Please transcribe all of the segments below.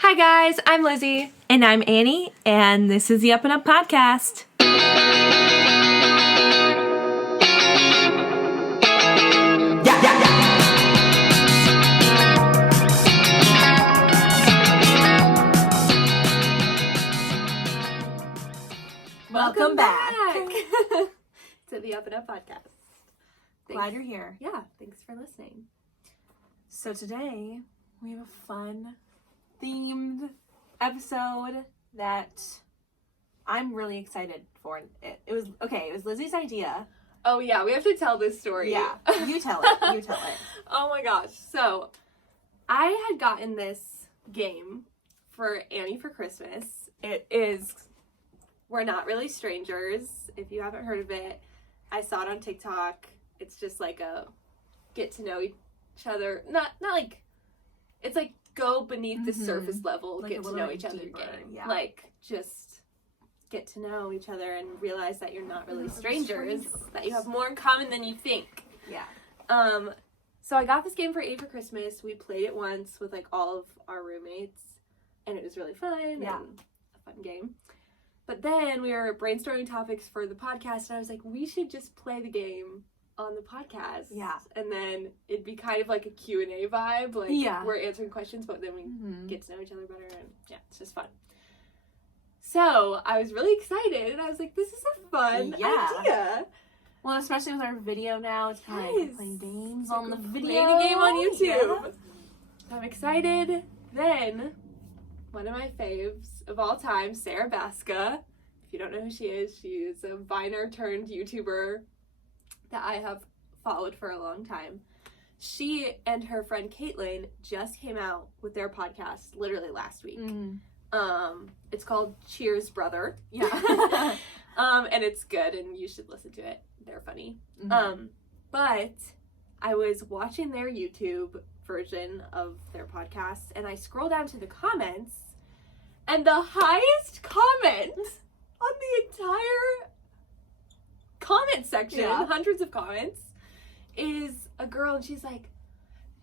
Hi guys, I'm Lizzie. And I'm Annie, and this is the Up and Up Podcast. Welcome back to the Up and Up Podcast. Glad you're here. Yeah, thanks for listening. So today, we have a fun, themed episode that I'm really excited for. It was Lizzie's idea. Oh yeah, we have to tell this story. Yeah, you tell it. Oh my gosh. So, I had gotten this game for Annie for Christmas. It is We're Not Really Strangers. If you haven't heard of it, I saw it on TikTok. It's just like a get to know each other. Not like, it's like go beneath the surface level, like get to know each other game. Yeah. Like just get to know each other and realize that you're not really strangers, that you have more in common than you think. Yeah. So I got this game for Annie for Christmas. We played it once with like all of our roommates, and it was really fun. Yeah. And a fun game. But then we were brainstorming topics for the podcast, and I was like, we should just play the game on the podcast. Yeah. And then it'd be kind of like a Q&A vibe. Like, we're answering questions, but then we get to know each other better, and yeah, it's just fun. So I was really excited, and I was like, this is a fun idea. Well, especially with our video now, it's kind of like playing games on the video. Playing a game on YouTube. Yeah. I'm excited. Then, one of my faves of all time, Sarah Baska. If you don't know who she is a Viner turned YouTuber that I have followed for a long time. She and her friend Caitlin just came out with their podcast literally last week. It's called Cheers Brother. Yeah. And it's good, and you should listen to it. They're funny. But I was watching their YouTube version of their podcast, and I scroll down to the comments, and the highest comment on the entire comment section, hundreds of comments, is a girl, and she's like,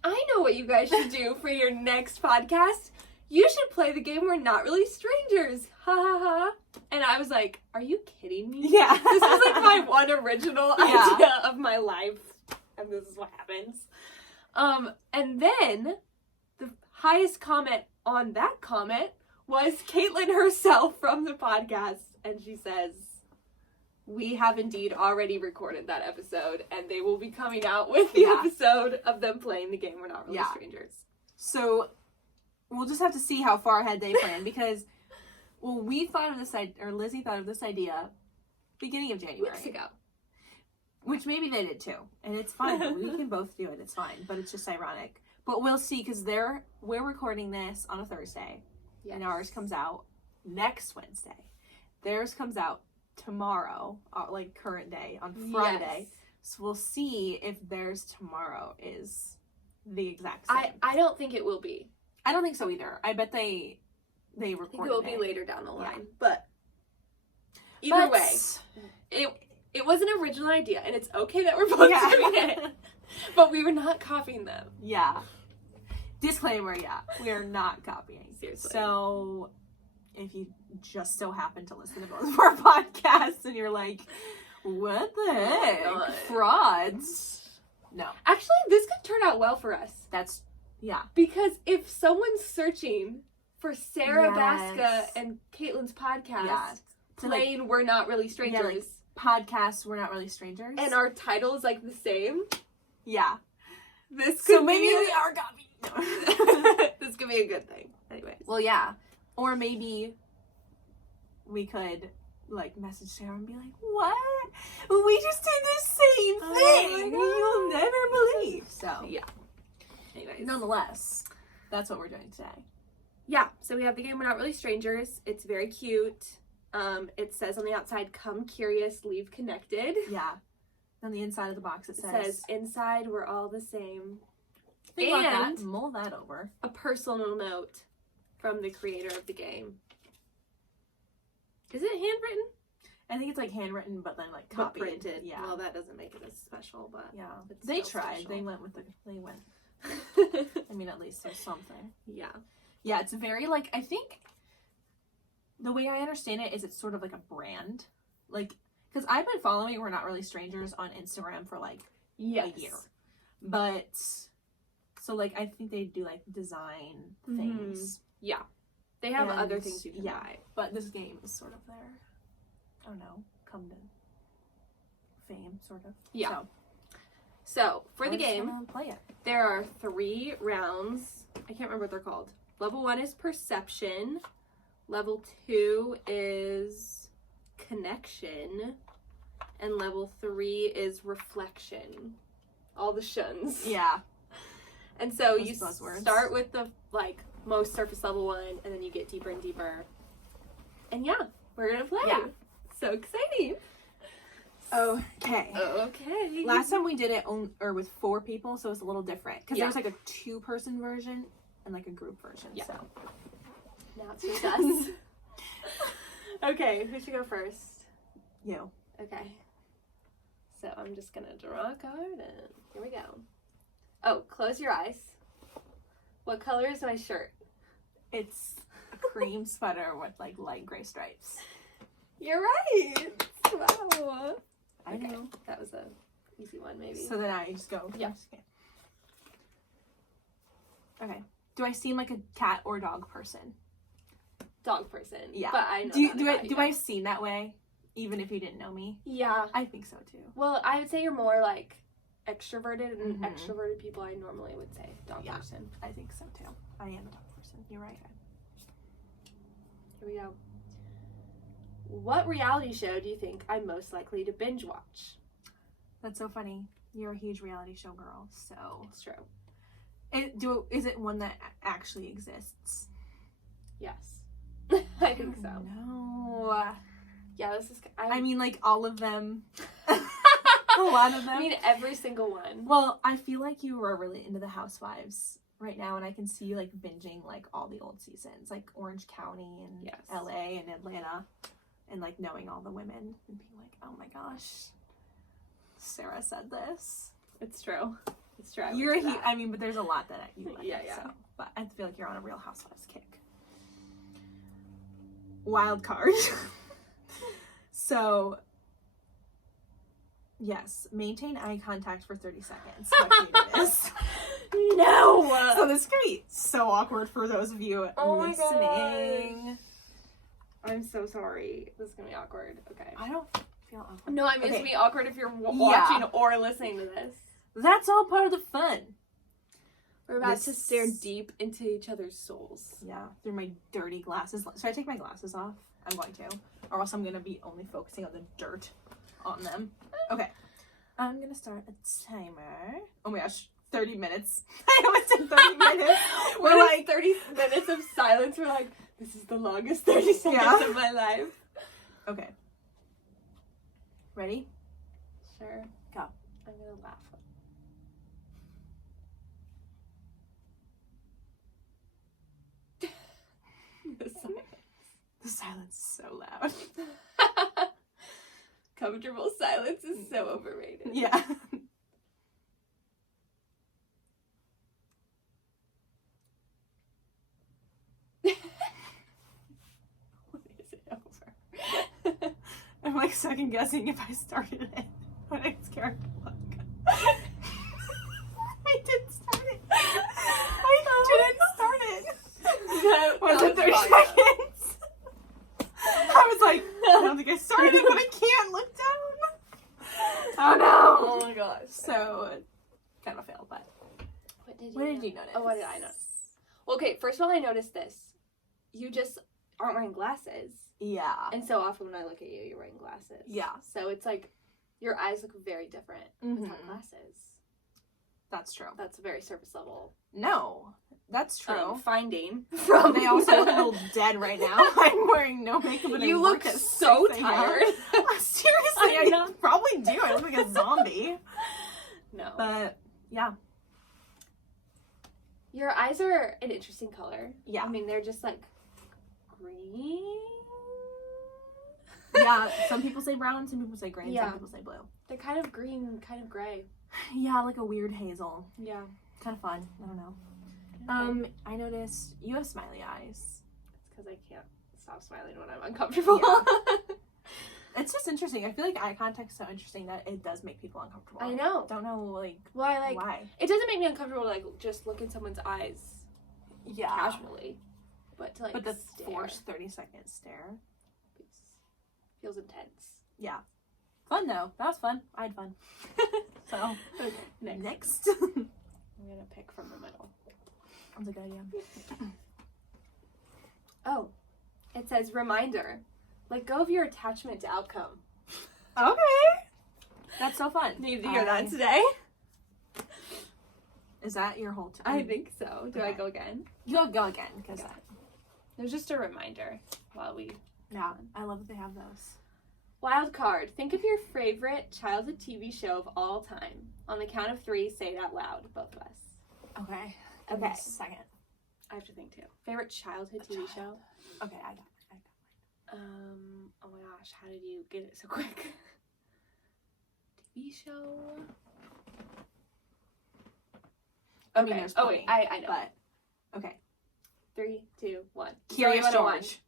I know what you guys should do for your next podcast. You should play the game We're Not Really Strangers. Ha ha ha. And I was like, are you kidding me? Yeah. This is like my one original idea of my life, and this is what happens. And then the highest comment on that comment was Caitlin herself from the podcast, and she says, we have indeed already recorded that episode, and they will be coming out with the episode of them playing the game We're Not Really Strangers. So we'll just have to see how far ahead they plan, because we thought of this idea, or Lizzie thought of this idea beginning of January. Weeks ago. Which maybe they did too. And it's fine. We can both do it. It's fine. But it's just ironic. But we'll see, because we're recording this on a Thursday. Yes. And ours comes out next Wednesday. Theirs comes out tomorrow, like current day, on Friday. Yes. So we'll see if theirs tomorrow is the exact same. I don't think it will be. I don't think so either. I bet they recorded it. I think it will be later down the line. But either way, it was an original idea, and it's okay that we're both doing it. But we were not copying them. Yeah. Disclaimer, we are not copying. Seriously. So if you just so happen to listen to both of our podcasts and you're like, what the heck? Frauds. No. Actually, this could turn out well for us. Because if someone's searching for Sarah Baska and Caitlin's podcast, playing We're Not Really Strangers. Podcasts We're Not Really Strangers. And our title is like the same. Yeah. This could maybe we are copying. This could be a good thing. Anyways. Well, yeah. Or maybe we could like message Sarah and be like, what? We just did the same thing. You'll never believe. So yeah. Anyways. Nonetheless, that's what we're doing today. Yeah. So we have the game We're Not Really Strangers. It's very cute. It says on the outside, come curious, leave connected. Yeah. On the inside of the box it says inside we're all the same. Think about that. Mull that over. A personal note from the creator of the game. Is it handwritten? I think it's like handwritten, but then like copied. But printed. Yeah. Well, that doesn't make it as special, but yeah, they tried. Special. They went. I mean, at least there's something. Yeah. Yeah, it's very, like, I think the way I understand it is it's sort of like a brand. Like, because I've been following We're Not Really Strangers on Instagram for, like, a year. But, so, like, I think they do, like, design things. Yeah. They have other things you can buy. But this game is sort of their, I don't know, come to fame, sort of. Yeah. So for the game, play it. There are 3 rounds. I can't remember what they're called. Level 1 is perception. Level 2 is connection. And level 3 is reflection. All the shuns. Yeah. And so those you buzzwords. Start with the, like, most surface level 1, and then you get deeper and deeper. And yeah, we're gonna play. Yeah. So exciting. Okay. Last time we did it with 4 people, so it's a little different. Because there was, like, a 2-person version and, like, a group version. Yeah. So now it's just us. Okay, who should go first? You. Okay. So I'm just gonna draw a card, and here we go. Oh, close your eyes. What color is my shirt? It's a cream sweater with, like, light gray stripes. You're right. Wow. I know. That was a easy one, maybe. So then I just go. Yeah. Okay. Do I seem like a cat or dog person? Dog person. Yeah. But I know do I seem that way, even if you didn't know me? Yeah. I think so too. Well, I would say you're more like extroverted, and extroverted people I normally would say dog person. I think so too. I am a dog person. You're right. Here we go. What reality show do you think I'm most likely to binge watch? That's so funny. You're a huge reality show girl, so it's true. Is it one that actually exists? Yes. I think so. No. Yeah, this is. I mean, like, all of them. A lot of them. I mean, every single one. Well, I feel like you are really into the Housewives right now, and I can see you, like, binging, like, all the old seasons, like Orange County and LA and Atlanta, and, like, knowing all the women and being like, oh my gosh, Sarah said this. It's true. It's true. I mean, but there's a lot that you like. Yeah. So, but I feel like you're on a Real Housewives kick. Wildcards. So, yes, maintain eye contact for 30 seconds. How cute it is. No! So this is going to be so awkward for those of you listening. I'm so sorry. This is going to be awkward. Okay. I don't feel awkward. No, I mean, it's going to be awkward if you're watching or listening to this. That's all part of the fun. We're about to stare deep into each other's souls. Yeah, through my dirty glasses. Should I take my glasses off? I'm going to. Or else I'm going to be only focusing on the dirt on them. Okay. I'm going to start a timer. Oh my gosh, 30 minutes. I almost said 30 minutes. We're like 30 minutes of silence. We're like, this is the longest 30 seconds of my life. Okay. Ready? Sure. Go. I'm going to laugh. The silence is so loud. Comfortable silence is so overrated. Yeah. When is it over? I'm like second guessing if I started it when I was scared to look. I didn't start it. I didn't start it. Was it 30 seconds? I was like, I don't think I started it, but I can't look down. Oh no! Oh my gosh. So, kind of failed, but. What did you notice? Oh, what did I notice? Okay, first of all, I noticed this. You just aren't wearing glasses. Yeah. And so often when I look at you, you're wearing glasses. Yeah. So it's like, your eyes look very different without glasses. That's true. That's very surface level. No, that's true. Finding. They also look a little dead right now. I'm wearing no makeup and you look so tired. Seriously, I probably do. I look like a zombie. No. But, yeah. Your eyes are an interesting color. Yeah. I mean, they're just like green. Yeah, some people say brown, some people say gray, and Yeah. some people say blue. They're kind of green, kind of gray. Yeah, like a weird hazel. Yeah. Kind of fun. I don't know. I noticed you have smiley eyes. It's because I can't stop smiling when I'm uncomfortable. Yeah. It's just interesting. I feel like eye contact is so interesting that it does make people uncomfortable. I know. Don't know, like, why. It doesn't make me uncomfortable to, like, just look in someone's eyes casually. But to, like, But the stare. forced 30-second stare. Feels intense. Yeah. Fun, though. That was fun. I had fun. So, okay, next. I'm going to pick from the middle. That's a good idea. Oh, it says, reminder. Let go of your attachment to outcome. Okay. That's so fun. Need to hear that today? Is that your whole I think so. Do I go again? You'll go again, because there's just a reminder while we... Yeah, I love that they have those. Wildcard. Think of your favorite childhood TV show of all time. On the count of 3, say it out loud, both of us. Okay. Okay. A second. I have to think, too. Favorite childhood TV show? Okay, I got mine. Oh my gosh, how did you get it so quick? TV show? I mean, there's wait, I know. But, okay. 3, 2, 1. Curious George.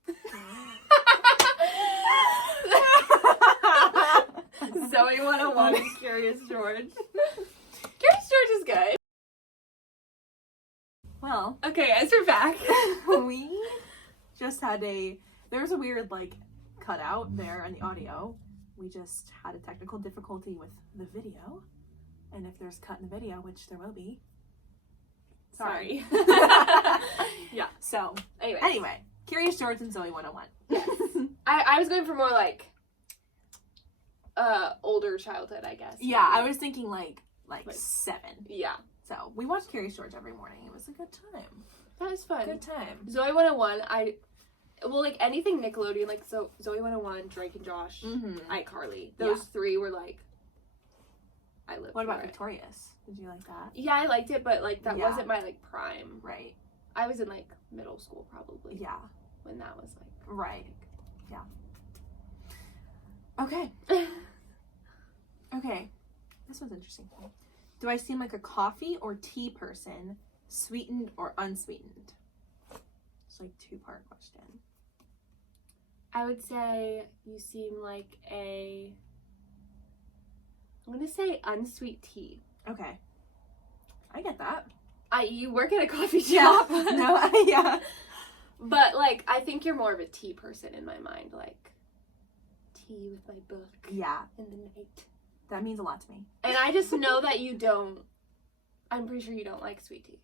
Zoey 101 and Curious George. Curious George is good. Well. Okay, guys, we're back. We just had there was a weird, like, cutout there in the audio. We just had a technical difficulty with the video. And if there's a cut in the video, which there will be. Sorry. Yeah. So, anyway, Curious George and Zoey 101. Yes. I was going for more, like, older childhood, I guess. Yeah, I was thinking, like 7. Yeah. So, we watched Curious George every morning. It was a good time. That was fun. Good time. Zoey 101, like, anything Nickelodeon, like, so Zoey 101, Drake and Josh, iCarly. Those 3 were, like, I lived What about for it. Victorious? Did you like that? Yeah, I liked it, but, like, that wasn't my, like, prime. Right. I was in, like, middle school, probably. Yeah. When that was, like... Right. Yeah. Okay. Okay. This one's interesting. Do I seem like a coffee or tea person, sweetened or unsweetened? It's like 2-part question. I would say you seem like I'm gonna say unsweet tea. Okay. I get that. You work at a coffee shop. Yeah. No, yeah. But, like, I think you're more of a tea person in my mind. Like, tea with my book. Yeah. In the night. That means a lot to me. And I just know that you don't, I'm pretty sure you don't like sweet tea.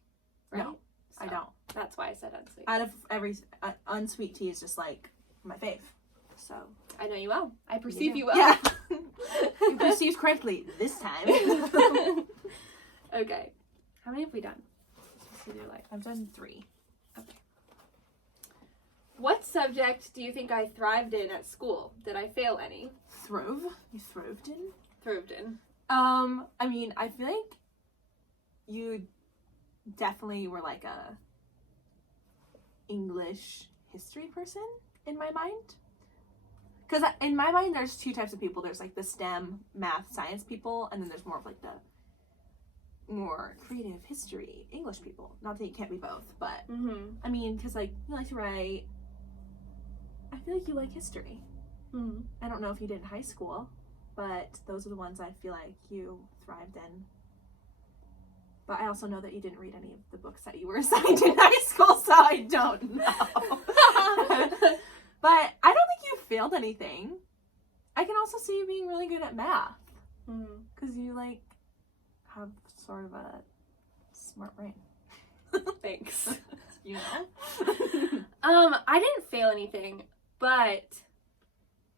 Right? No, I don't. That's why I said unsweet. Out of every, unsweet tea is just, like, my fave. So. I know you well. I perceive you well. Yeah. You perceived correctly this time. Okay. How many have we done? I've done 3. Okay. What subject do you think I thrived in at school? Did I fail any? Throve? You thrived in? Thrived in. I mean, I feel like you definitely were like a English history person in my mind. Because in my mind, there's 2 types of people. There's like the STEM, math, science people, and then there's more of like the more creative history English people. Not that you can't be both, but I mean, because like you like to write. I feel like you like history. I don't know if you did in high school, but those are the ones I feel like you thrived in. But I also know that you didn't read any of the books that you were assigned in high school, so I don't know. But I don't think you failed anything. I can also see you being really good at math. Because you, like, have sort of a smart brain. Thanks. You know? I didn't fail anything, but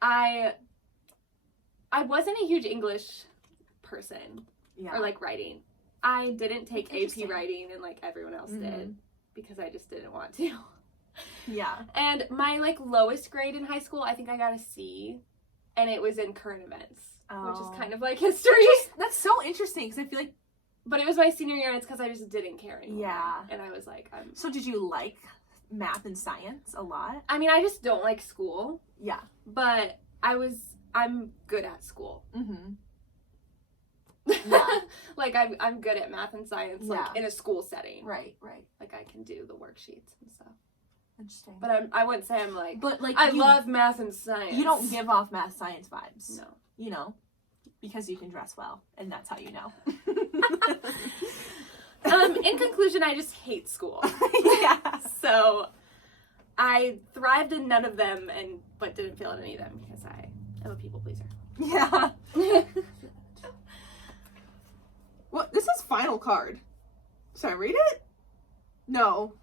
I wasn't a huge English person. Yeah. Or, like, writing. I didn't take AP writing and, like, everyone else did. Because I just didn't want to. Yeah. And my, like, lowest grade in high school, I think I got a C. And it was in current events. Which is kind of like history. That's so interesting, because I feel like... But it was my senior year, and it's because I just didn't care anymore. Yeah. And I was like, So did you like math and science a lot? I mean, I just don't like school. Yeah. But I'm good at school. Yeah. Like I'm good at math and science, like in a school setting. Right. Like I can do the worksheets and stuff. Interesting. But I wouldn't say I'm like, but like I love math and science. You don't give off math science vibes. No. You know, because you can dress well, and that's how you know. In conclusion, I just hate school. Yeah. So I thrived in none of them, but didn't fail in any of them because I am a people pleaser. Yeah. Well, this is final card. Should I read it? No.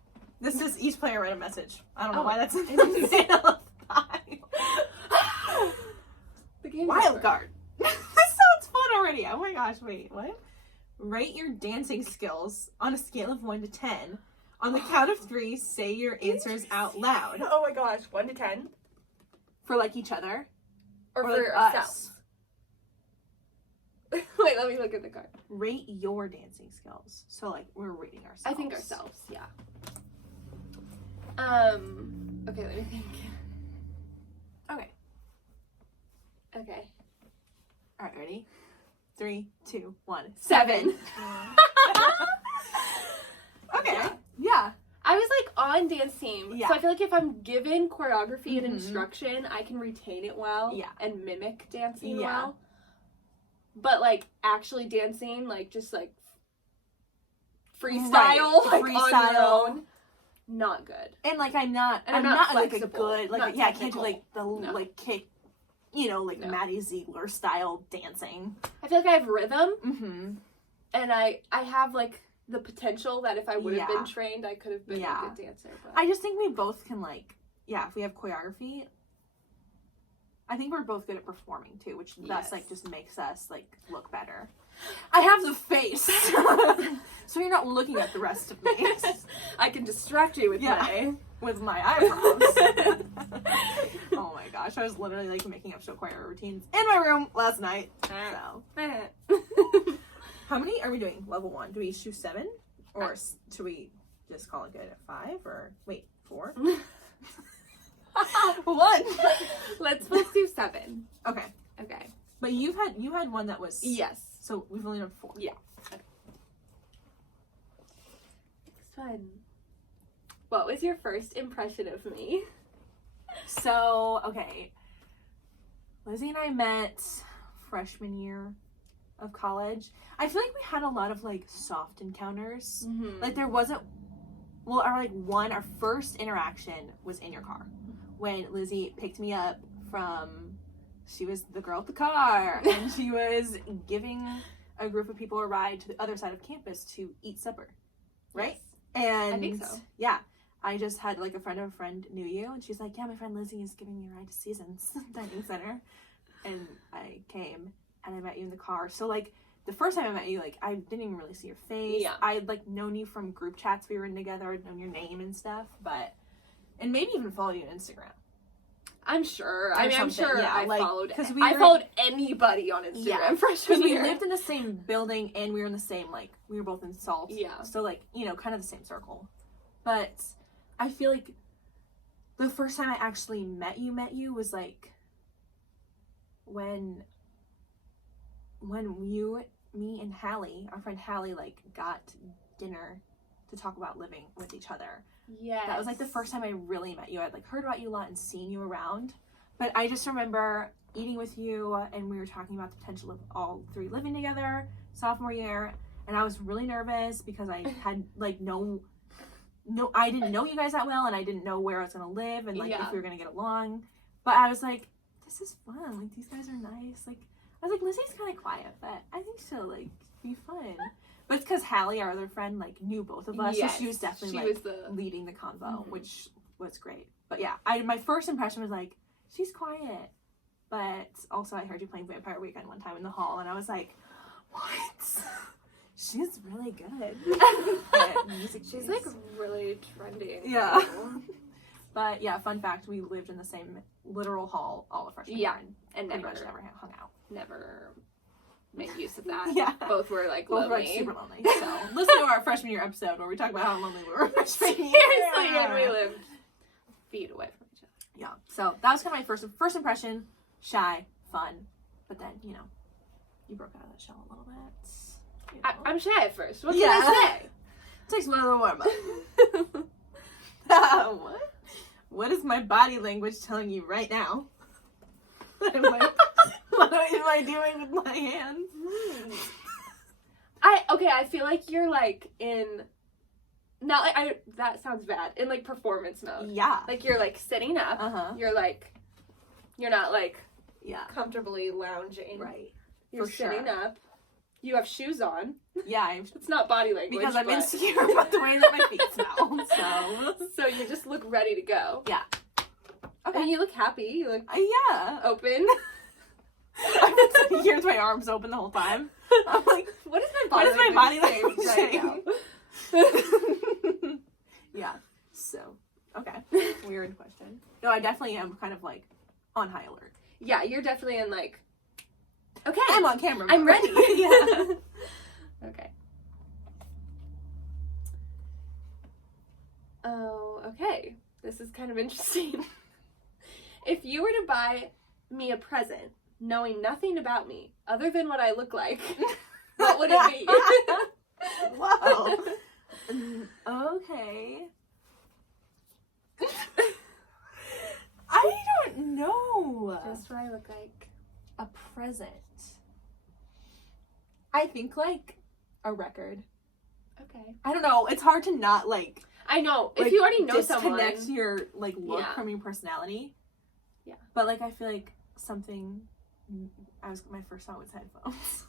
This is each player write a message. I don't know why that's in the middle of the pile. The game's Wild card. This sounds fun already. Oh my gosh, wait, what? Rate your dancing skills on a scale of 1 to 10. On the count of 3, say your answers out loud. Oh my gosh, 1 to 10? For like each other? Or like for us? ourselves? Wait, let me look at the card. Rate your dancing skills. So like we're rating ourselves. I think ourselves, yeah. Okay, let me think. Okay. Alright, ready? 3, 2, 1. 7. Okay. Yeah. I was like on dance team, Yeah. so I feel like if I'm given choreography and instruction, I can retain it well and mimic dancing well. But like actually dancing, like just like freestyle, like on your own, not good. And like I'm not like a good like I can't do like the like kick, like Maddie Ziegler style dancing. I feel like I have rhythm, and I have like the potential that if I would have been trained, I could have been a good dancer. But I just think we both can if we have choreography, I think we're both good at performing too, which that's like just makes us like look better. I have the face, so you're not looking at the rest of me. I can distract you with my eyebrows. Oh my gosh, I was literally like making up show choir routines in my room last night. So. How many are we doing? Level 1. Do we each do 7? Or should we just call it good at 5? Or wait, 4? 1. Let's do 7. Okay. But you had one that was So we've only done 4. Yeah. Okay. Next one. What was your first impression of me? So, okay. Lizzie and I met freshman year of college. I feel like we had a lot of like soft encounters. Like there wasn't our first interaction was in your car when Lizzie picked me up she was the girl at the car and she was giving a group of people a ride to the other side of campus to eat supper. Right? Yes. And I think so. Yeah. I just had like a friend of a friend knew you and she's like, yeah, my friend Lizzie is giving me a ride to Seasons Dining Center. And I came and I met you in the car. So like the first time I met you, like I didn't even really see your face. Yeah. I had like known you from group chats we were in together, I'd known your name and stuff, and maybe even followed you on Instagram. I'm sure. I'm sure I followed. Because I followed anybody on Instagram freshman year. We lived in the same building and we were in the same we were both in Salt. Yeah. So kind of the same circle. But I feel like the first time I actually met you was like when me and Hallie, our friend Hallie, got dinner to talk about living with each other. Yes. That was the first time I really met you. I'd heard about you a lot and seen you around. But I just remember eating with you and we were talking about the potential of all 3 living together sophomore year. And I was really nervous because I had I didn't know you guys that well and I didn't know where I was going to live and if we were going to get along. But I was like, this is fun. These guys are nice. I was like, Lizzie's kind of quiet, but I think she'll be fun. But it's because Hallie, our other friend, knew both of us, so she was definitely leading the convo, which was great. But yeah, my first impression was she's quiet. But also, I heard you playing Vampire Weekend one time in the hall, and I was like, what? She's really good at music. She's really trendy. Yeah. But yeah, fun fact: we lived in the same literal hall all of freshman year, and never hung out. Never made use of that. Yeah. Both were lonely. Both were super lonely. So listen to our freshman year episode where we talk about how lonely we were freshman year. Seriously, and we lived feet away from each other. Yeah. So that was kind of my first impression. Shy, fun, but then You broke out of that shell a little bit. You know. I'm shy at first. What can I say? Takes one other warm up. What? What is my body language telling you right now? What am I doing with my hands? I feel like you're like in, not like, that sounds bad, in like performance mode. Yeah. Like you're like sitting up. You're like, you're not like comfortably lounging. Right. You're sitting up. You have shoes on. Yeah. It's not body language. Because I'm insecure about the way that my feet smell. So you just look ready to go. Yeah. Okay. And you look happy. You look open. I've been sitting here with my arms open the whole time. I'm like, what is my body language right now? Yeah. So, okay. Weird question. No, I definitely am kind of like on high alert. Yeah, you're definitely in like, okay. I'm on camera. I'm ready. Yeah. Okay. Oh, okay. This is kind of interesting. If you were to buy me a present, knowing nothing about me other than what I look like, what would it be? Whoa. Okay. I don't know. Just what I look like. A present. I think like a record. Okay. I don't know. It's hard to not like. I know. Like, if you already know someone, disconnect your like look from your personality. Yeah. But like I feel like something. My first thought was headphones.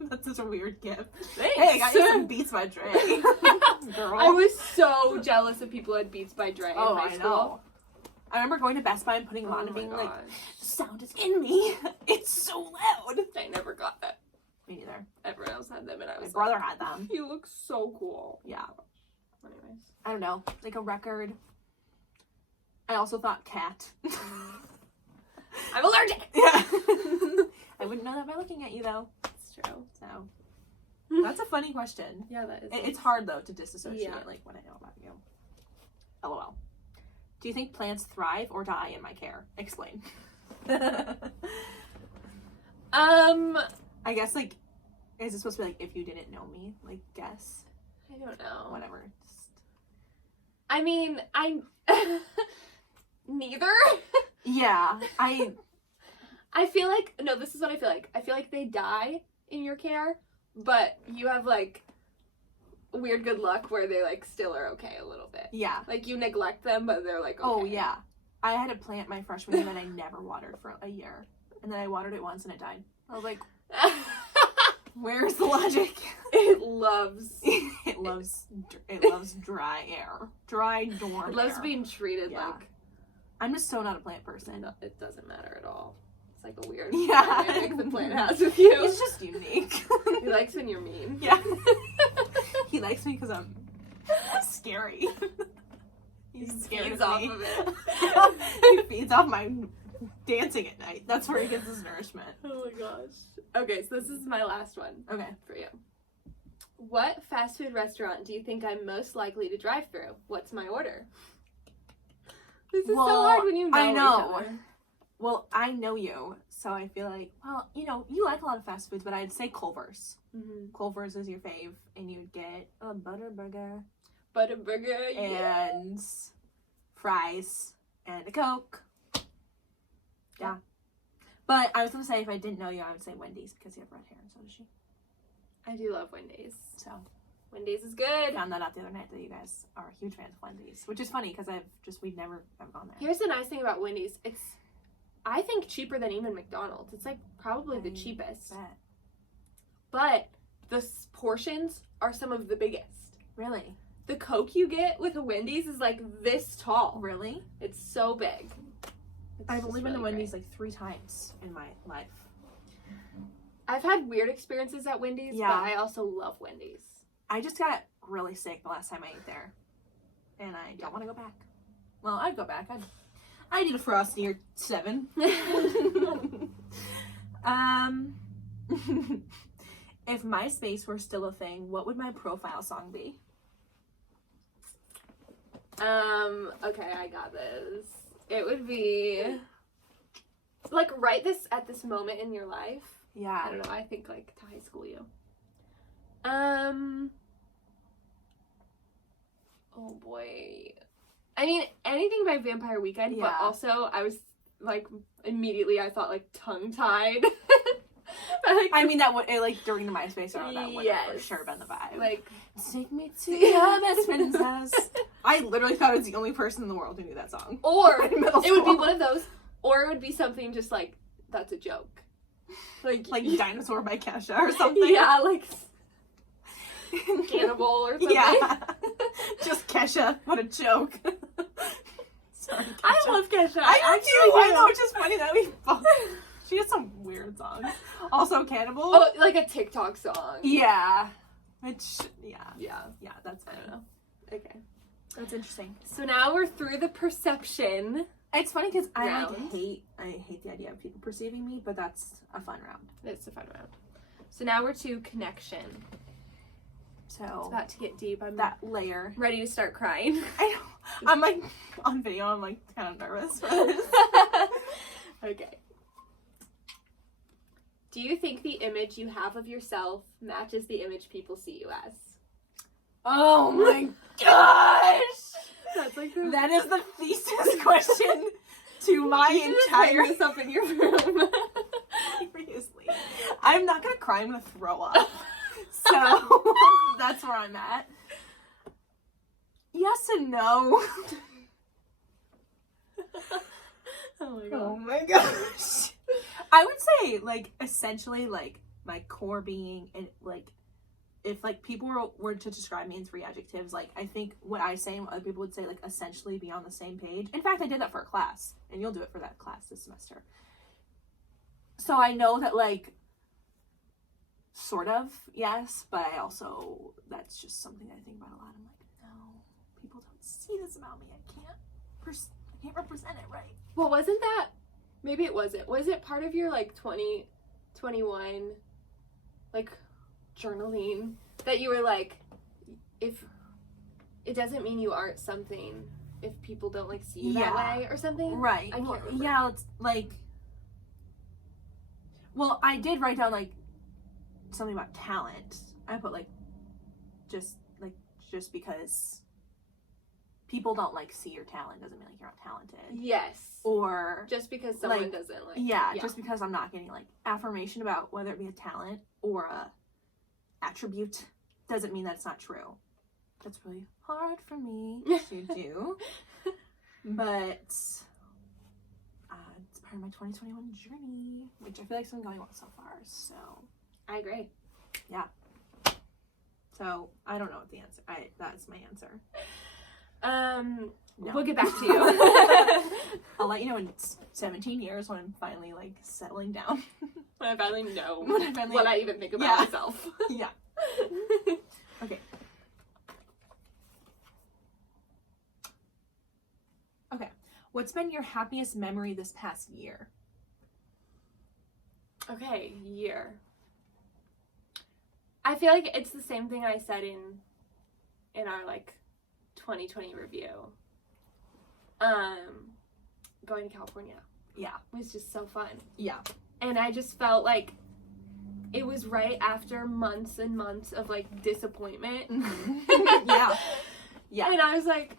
That's such a weird gift. Thanks. Hey, I got you some Beats by Dre. Girl. I was so jealous of people who had Beats by Dre in high school. Know. I remember going to Best Buy and putting them on and being like, the sound is in me. It's so loud. I never got that. Me neither. Everyone else had them and I was My brother had them. You look so cool. Yeah. Anyways. I don't know. Like a record. I also thought cat. I'm allergic! Yeah. I wouldn't know that by looking at you though. It's true. So. That's a funny question. Yeah, that is. It's hard though to disassociate like what I know about you. LOL. Do you think plants thrive or die in my care? Explain. I guess like, is it supposed to be like if you didn't know me? Like guess. I don't know. Whatever. I mean, I'm neither. Yeah, I feel like, no, this is what I feel like. I feel like they die in your care, but you have like weird good luck where they like still are okay a little bit. Yeah. Like you neglect them, but they're like okay. Oh yeah. I had a plant my freshman year that I never watered for a year. And then I watered it once and it died. I was like, where's the logic? It loves dry air. Dry dorm. It loves air. being treated like. I'm just so not a plant person. No, it doesn't matter at all. It's like a weird dynamic the plant has with you. He's just unique. He likes when you're mean. Yeah. He likes me because I'm scary. He feeds off of it. He feeds off my dancing at night. That's where he gets his nourishment. Oh my gosh. Okay, so this is my last one. Okay. For you. What fast food restaurant do you think I'm most likely to drive through? What's my order? This is so hard when you know I know. each other. Well, I know you, so I feel like, well, you know, you like a lot of fast foods, but I'd say Culver's. Mm-hmm. Culver's is your fave, and you'd get a butter burger. Yeah. And fries, and a Coke. Yeah. But I was going to say, if I didn't know you, I would say Wendys, because you have red hair, and so does she. I do love Wendys. So. Wendys is good. I found that out the other night that you guys are huge fans of Wendys, which is funny, because we'd never have gone there. Here's the nice thing about Wendys. It's, I think, cheaper than even McDonald's. It's like probably the cheapest. Bet. But the portions are some of the biggest. Really? The Coke you get with a Wendys is like this tall. Really? It's so big. I've only been to Wendys like 3 times in my life. I've had weird experiences at Wendys, yeah. But I also love Wendys. I just got really sick the last time I ate there. And I don't want to go back. Well, I'd go back. I'd eat a Frosty or 7. If MySpace were still a thing, what would my profile song be? Okay, I got this. It would be like right at this moment in your life. Yeah. I don't know. I think like to high school you. Oh boy. I mean, anything by Vampire Weekend, but also I was like immediately I thought like tongue tied. Like, I mean that would like during the MySpace era that would have for sure been the vibe. Like take me to your best friend's house. I literally thought I was the only person in the world who knew that song. Or it would be one of those, or it would be something just like that's a joke. Like Dinosaur by Kesha or something. Yeah, like Cannibal or something. Yeah. Just Kesha. What a joke. Sorry, Kesha. I love Kesha. I do. I know. It's just funny that we both. She has some weird songs. Also, Cannibal. Oh, like a TikTok song. Yeah. Which, yeah. Yeah. Yeah, that's funny. I don't know. Okay. That's interesting. So now we're through the perception. It's funny because I hate the idea of people perceiving me, but that's a fun round. It's a fun round. So now we're to connection. So it's about to get deep. I'm that layer. Ready to start crying. I know. I'm like on video. I'm like kind of nervous for this. Okay. Do you think the image you have of yourself matches the image people see you as? Oh my gosh! That's like that is the thesis question to my entire. Hang this up in your room. Seriously, I'm not gonna cry. I'm gonna throw up. So that's where I'm at. Yes and no. Oh my god. Oh my gosh. I would say, like, essentially, like, my core being, and, like, if, like, people were to describe me in 3 adjectives, like, I think what I say and what other people would say, like, essentially be on the same page. In fact, I did that for a class, and you'll do it for that class this semester. So I know that, like, sort of, yes, but I also, that's just something I think about a lot. I'm like, no, people don't see this about me. I can't represent it right. Well, wasn't that... Maybe it wasn't. Was it part of your, like, 2021, like, journaling that you were like, if it doesn't mean you aren't something if people don't, like, see you that way or something? Right. I can't remember. Yeah, it's, like... Well, I did write down, like, something about talent. I put, like, just because... people don't, like, see your talent doesn't mean, like, you're not talented. Yes. Or... just because someone like, doesn't, like... Yeah, just because I'm not getting, like, affirmation about whether it be a talent or a attribute doesn't mean that it's not true. That's really hard for me to do. But... it's part of my 2021 journey, which I feel like it's been going well so far, so... I agree. Yeah. So, I don't know what the answer... that's my answer. No. We'll get back to you. I'll let you know in 17 years when I'm finally, like, settling down. When I finally know what I even think about myself. Yeah. Okay. Okay. What's been your happiest memory this past year? Okay, year. I feel like it's the same thing I said in our, like, 2020 review. Going to California. Yeah. Was just so fun. Yeah. And I just felt like it was right after months and months of, like, disappointment. Mm-hmm. Yeah. Yeah. And I was like,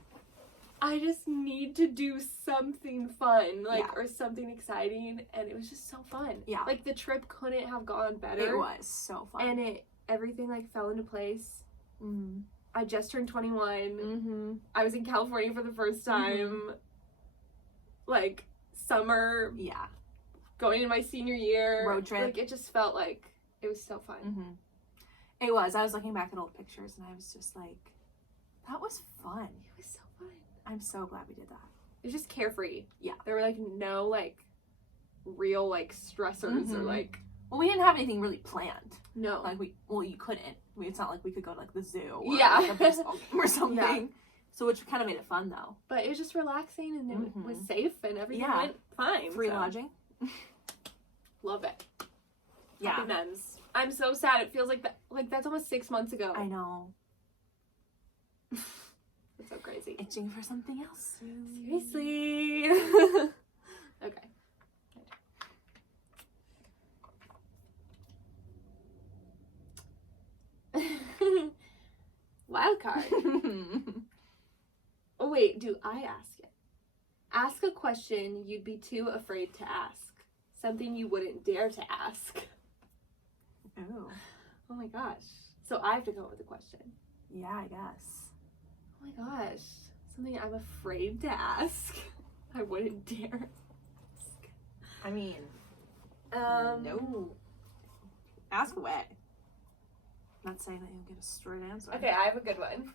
I just need to do something fun, like, or something exciting, and it was just so fun. Yeah. Like, the trip couldn't have gone better. It was so fun. And everything, like, fell into place. Mm-hmm. I just turned 21. Mm-hmm. I was in California for the first time. Mm-hmm. Like, summer. Yeah. Going into my senior year. Road trip. Like, it just felt like it was so fun. Mm-hmm. It was. I was looking back at old pictures, and I was just like, that was fun. It was so fun. I'm so glad we did that. It was just carefree. Yeah. There were, like, no, like, real, like, stressors or, like... Well, we didn't have anything really planned. No. Like, you couldn't. It's not like we could go to, like, the zoo or like, a baseball game or something. Yeah. So, which kind of made it fun, though. But it was just relaxing, and it was safe, and everything went fine. Free lodging. Love it. Yeah. Happy memes. I'm so sad. It feels like that. Like, that's almost 6 months ago. I know. It's so crazy. Itching for something else. Seriously. Okay. do I ask it? Ask a question you'd be too afraid to ask. Something you wouldn't dare to ask. Oh. Oh my gosh. So I have to come up with a question. Yeah, I guess. Oh my gosh. Something I'm afraid to ask. I wouldn't dare ask. I mean, no. Ask away. Not saying that you'll get a straight answer. Okay, I have a good one.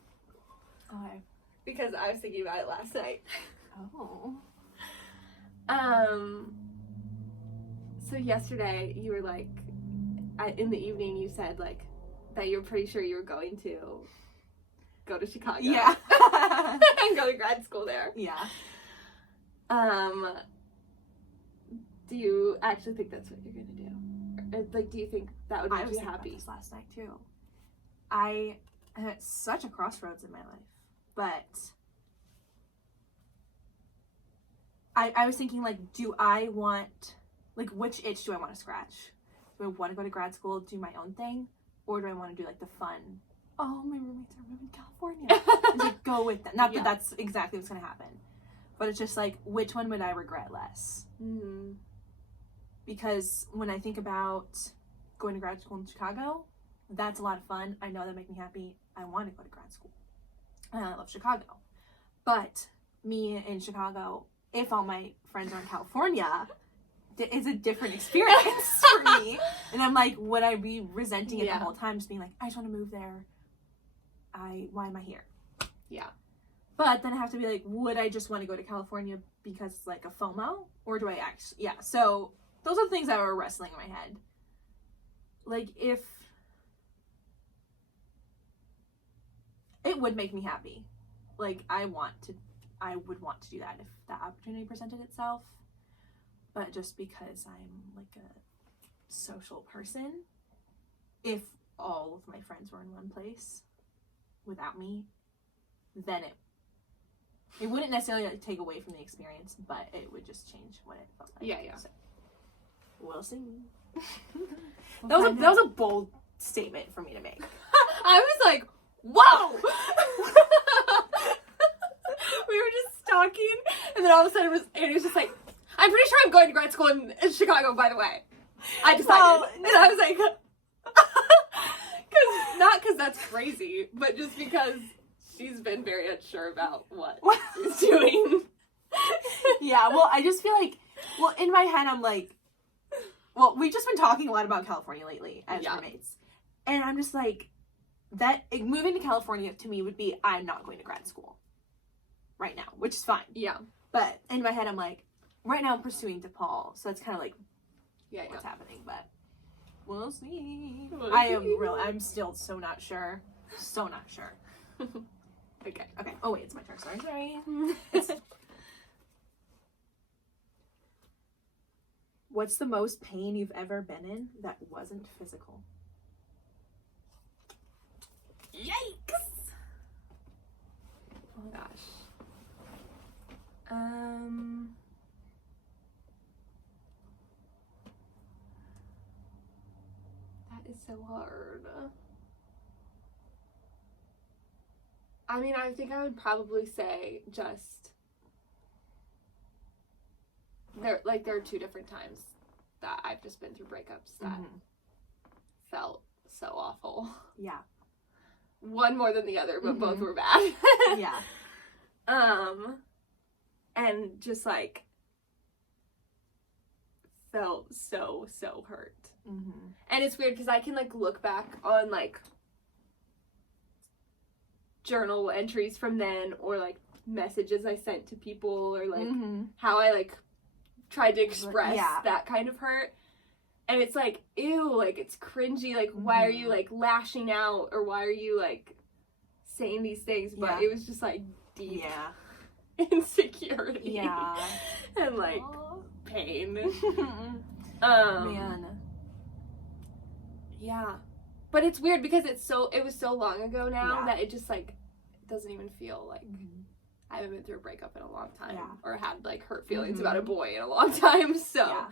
Okay. Because I was thinking about it last night. Oh. So yesterday you were like, in the evening you said like that you're pretty sure you were going to go to Chicago. Yeah. And go to grad school there. Yeah. Do you actually think that's what you're gonna do? Or, like, do you think that would make you happy? About this last night too. I am at such a crossroads in my life, but I was thinking like, do I want, like, which itch do I want to scratch? Do I want to go to grad school, do my own thing, or do I want to do like the fun? Oh, my roommates are moving to California. And like go with them. Not that that's exactly what's gonna happen, but it's just like, which one would I regret less? Mm-hmm. Because when I think about going to grad school in Chicago, that's a lot of fun. I know that'll make me happy. I want to go to grad school. And I love Chicago. But me in Chicago, if all my friends are in California, it's a different experience for me. And I'm like, would I be resenting it the whole time? Just being like, I just want to move there. Why am I here? Yeah. But then I have to be like, would I just want to go to California because it's like a FOMO? Or do I actually, so those are the things that were wrestling in my head. Like, if it would make me happy. Like, I would want to do that if that opportunity presented itself. But just because I'm like a social person, if all of my friends were in one place without me, then it wouldn't necessarily like, take away from the experience, but it would just change what it felt like. Yeah. So, we'll see. That was a bold statement for me to make. I was like, whoa! We were just talking, and then all of a sudden Andy was just like, I'm pretty sure I'm going to grad school in Chicago, by the way. I decided. Well, and I was like, not because that's crazy, but just because she's been very unsure about what she's doing. Yeah, well, I just feel like, in my head, I'm like, we've just been talking a lot about California lately as roommates. And I'm just like, moving to California to me would be, I'm not going to grad school right now, which is fine. Yeah. But in my head, I'm like, right now I'm pursuing DePaul, so it's kind of like what's happening, but we'll see. I'm still so not sure. So not sure. Okay. Oh wait, it's my turn. Sorry. What's the most pain you've ever been in that wasn't physical? Yikes! Oh my gosh. That is so hard. I mean, I think I would probably say just there are two different times that I've just been through breakups that felt so awful. Yeah. One more than the other, but both were bad. Yeah. And just like felt so hurt. And it's weird because I can like look back on like journal entries from then, or like messages I sent to people, or like how I like tried to express that kind of hurt. And it's like, ew, like it's cringy, like why are you like lashing out, or why are you like saying these things? But it was just like deep insecurity and like pain. Man. Yeah. But it's weird because it was so long ago now that it just like doesn't even feel like I haven't been through a breakup in a long time, or had like hurt feelings about a boy in a long time. So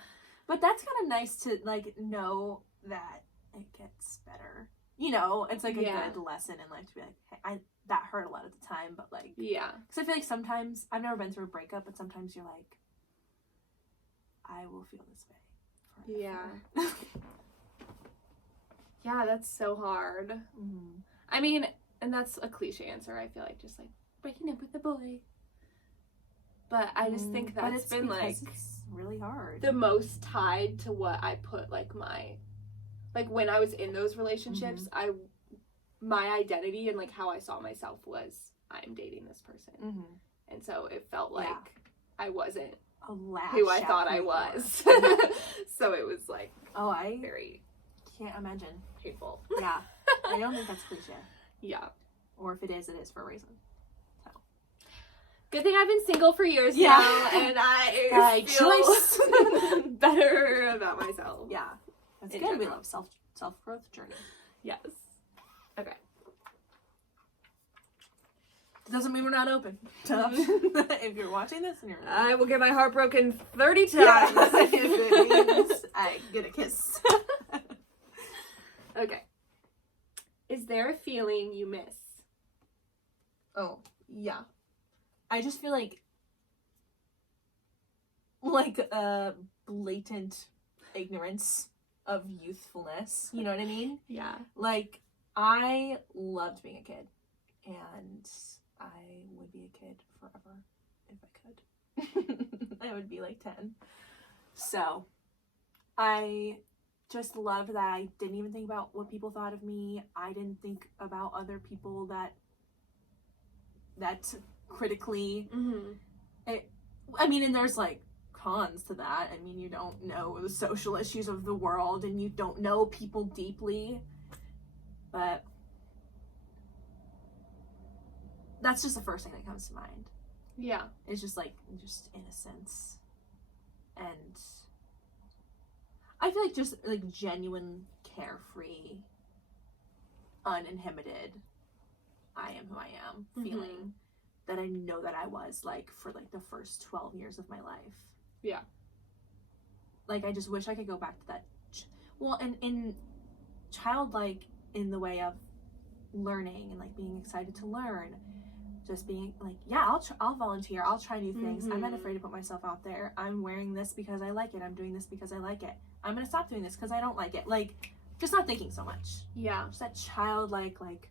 but that's kind of nice to like know that it gets better. You know, it's like a good lesson in life to be like, hey, that hurt a lot at the time, but like, yeah, because I feel like sometimes, I've never been through a breakup, but sometimes you're like, I will feel this way forever. yeah. Yeah, that's so hard. Mm-hmm. I mean, and that's a cliche answer, I feel like, just like breaking up with a boy. But I just think that's been like it's really hard. the most tied to what I put like my, like when I was in those relationships, my identity and like how I saw myself was, I'm dating this person. And so it felt like I wasn't who I thought I was. So it was like, very can't imagine. painful. Yeah. I don't think that's cliche. Yeah. Or if it is for a reason. So. Good thing I've been single for years Yeah. now, and I feel better about myself. Yeah. That's In good. We general. love self-growth journey. Yes. Okay. Doesn't mean we're not open. If you're watching this and you're I will get my heart broken 30 times. if it means I get a kiss. Okay. Is there a feeling you miss? Oh, yeah. I just feel like blatant ignorance of youthfulness. You know what I mean? Yeah. Like, I loved being a kid, and I would be a kid forever if I could. I would be like 10. So, I just loved that I didn't even think about what people thought of me. I didn't think about other people that critically. I mean, and there's like cons to that. I mean, you don't know the social issues of the world, and you don't know people deeply, but that's just the first thing that comes to mind. Yeah. It's just innocence, and I feel like just like genuine, carefree, uninhibited, I am who I am feeling that I know that I was like for like the first 12 years of my life. Yeah. Like, I just wish I could go back to that. And in childlike in the way of learning and like being excited to learn, just being like, yeah, I'll volunteer. I'll try new things. I'm not afraid to put myself out there. I'm wearing this because I like it. I'm doing this because I like it. I'm going to stop doing this because I don't like it. Like, just not thinking so much. Yeah. Just that childlike, like,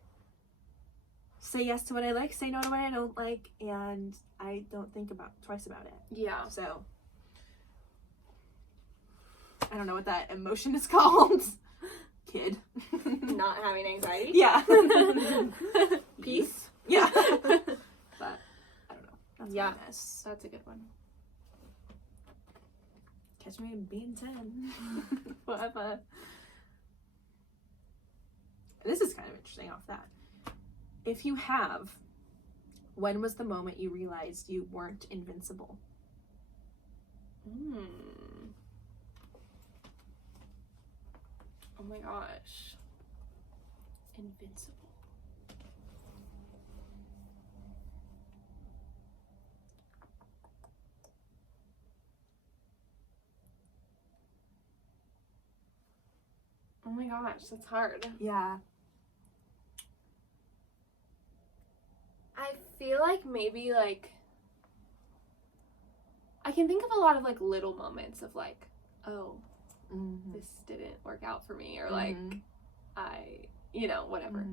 say yes to what I like, say no to what I don't like, and I don't think twice about it. Yeah. So, I don't know what that emotion is called. Kid. Not having anxiety? Yeah. Peace? Yeah. But, I don't know. That's Yeah. what I miss. That's a good one. Catch me being 10. Whatever. This is kind of interesting off that. If you have, when was the moment you realized you weren't invincible? Oh my gosh. Invincible. Oh my gosh, that's hard. Yeah. I feel like maybe like I can think of a lot of like little moments of like, oh, this didn't work out for me, or like I, whatever.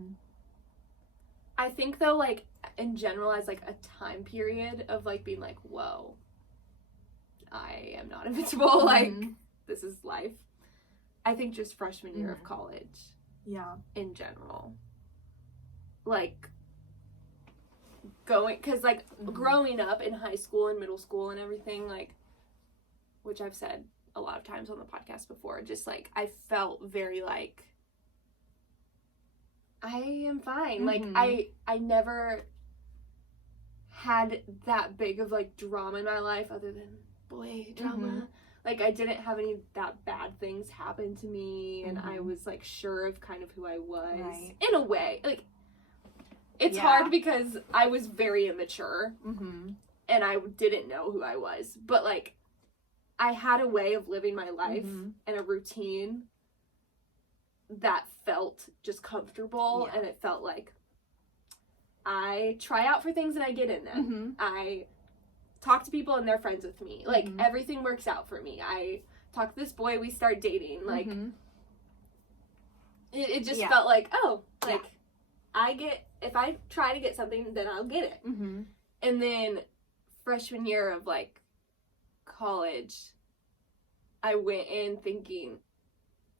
I think though, like in general, as like a time period of like being like, whoa, I am not invincible. Like, this is life. I think just freshman year of college. Yeah. In general. Like, because like growing up in high school and middle school and everything, like, which I've said a lot of times on the podcast before, just like I felt very like I am fine. Like I never had that big of like drama in my life other than boy drama. Like I didn't have any that bad things happen to me, and I was like sure of kind of who I was in a way. Like it's hard because I was very immature and I didn't know who I was, but like I had a way of living my life and a routine that felt just comfortable, and it felt like I try out for things and I get in them. Mm-hmm. I talk to people and they're friends with me. Like, Mm-hmm. everything works out for me. I talk to this boy, we start dating. Like, Mm-hmm. it just Yeah. felt like, oh, like, Yeah. if I try to get something, then I'll get it. Mm-hmm. And then freshman year of, like, college, I went in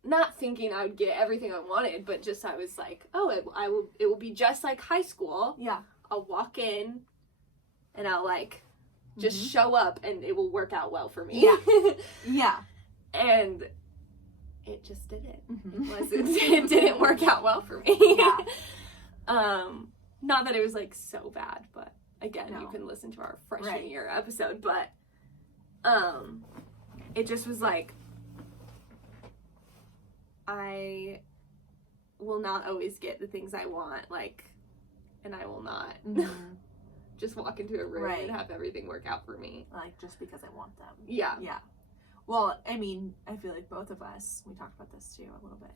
not thinking I would get everything I wanted, but just I was like, oh, it will be just like high school. Yeah. I'll walk in and I'll, like, just Mm-hmm. show up and it will work out well for me. Yeah. Yeah. And it just didn't. Mm-hmm. It didn't work out well for me. Yeah. Not that it was, like, so bad, but again, No. you can listen to our freshman Right. year episode, but it just was like, I will not always get the things I want, like, and I will not Mm-hmm. just walk into a room Right. and have everything work out for me. Like, just because I want them. Yeah. Yeah. Well, I mean, I feel like both of us, we talked about this too a little bit.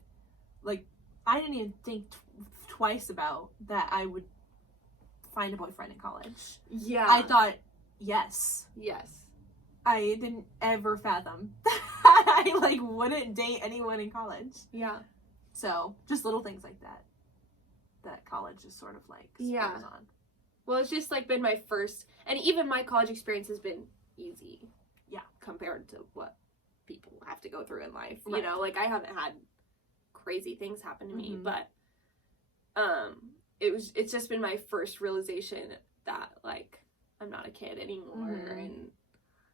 Like, I didn't even think twice about that I would find a boyfriend in college. Yeah. I thought, yes. Yes. I didn't ever fathom that I, like, wouldn't date anyone in college. Yeah. So, just little things like that. That college is sort of, like, Yeah. spurs on. Well, it's just, like, been my first, and even my college experience has been easy. Yeah. Compared to what people have to go through in life. Right. You know, like, I haven't had crazy things happen to me, Mhm. but it's just been my first realization that, like, I'm not a kid anymore. Mhm. And,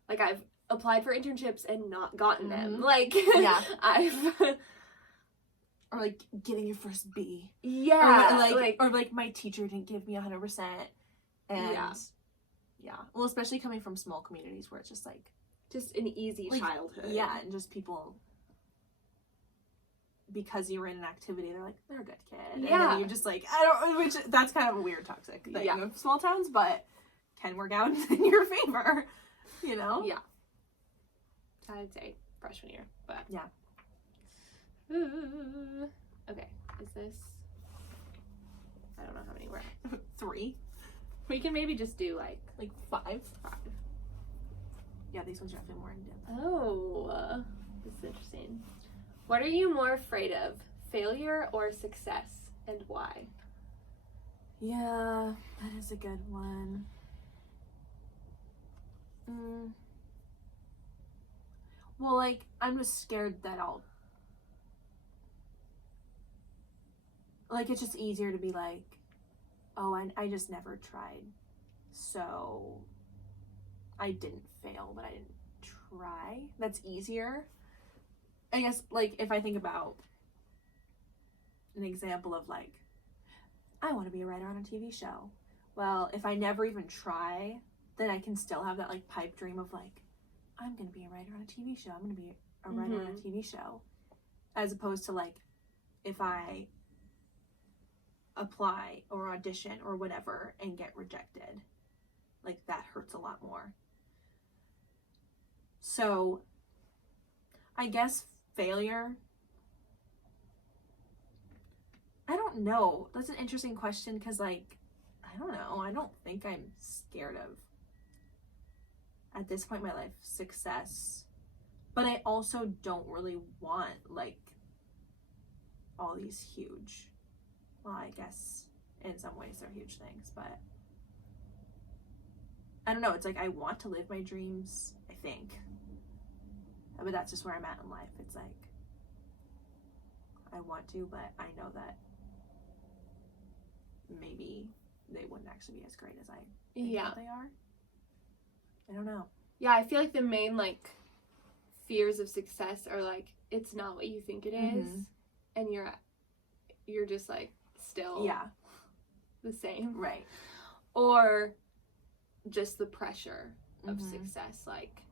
like, I've applied for internships and not gotten them. Mhm. Like, Yeah. I've Or, like, getting your first B. yeah, Or my teacher didn't give me 100%. And, yeah. Well, especially coming from small communities where it's just, like, just an easy like, childhood. yeah, and just people, because you were in an activity, they're like, they're a good kid. And Yeah. then you're just like, that's kind of a weird toxic thing Yeah. of small towns, but can work out in your favor, you know? Yeah. I'd say freshman year, but Yeah. Ooh. Okay, is this? I don't know how many we're at. 3, We can maybe just do like 5. 5. Yeah, these ones are definitely more in depth. Oh, this is interesting. What are you more afraid of, failure or success, and why? Yeah, that is a good one. Well, like, I'm just scared that I'll, like, it's just easier to be like, oh, I just never tried, so I didn't fail, but I didn't try. That's easier. I guess, like, if I think about an example of, like, I want to be a writer on a TV show. Well, if I never even try, then I can still have that, like, pipe dream of, like, I'm going to be a writer on a TV show. I'm going to be a writer on a TV show. As opposed to, like, if I apply or audition or whatever and get rejected, like, that hurts a lot more. So, I guess failure, I don't know. That's an interesting question because, like, I don't know. I don't think I'm scared of, at this point in my life, success. But I also don't really want, like, all these huge, well, I guess in some ways they're huge things, but I don't know. It's like I want to live my dreams, I think. But that's just where I'm at in life. It's like, I want to, but I know that maybe they wouldn't actually be as great as I think that they are. I don't know. Yeah, I feel like the main, like, fears of success are, like, it's not what you think it is, and you're just, like, still the same. Right. Or just the pressure of success. Like,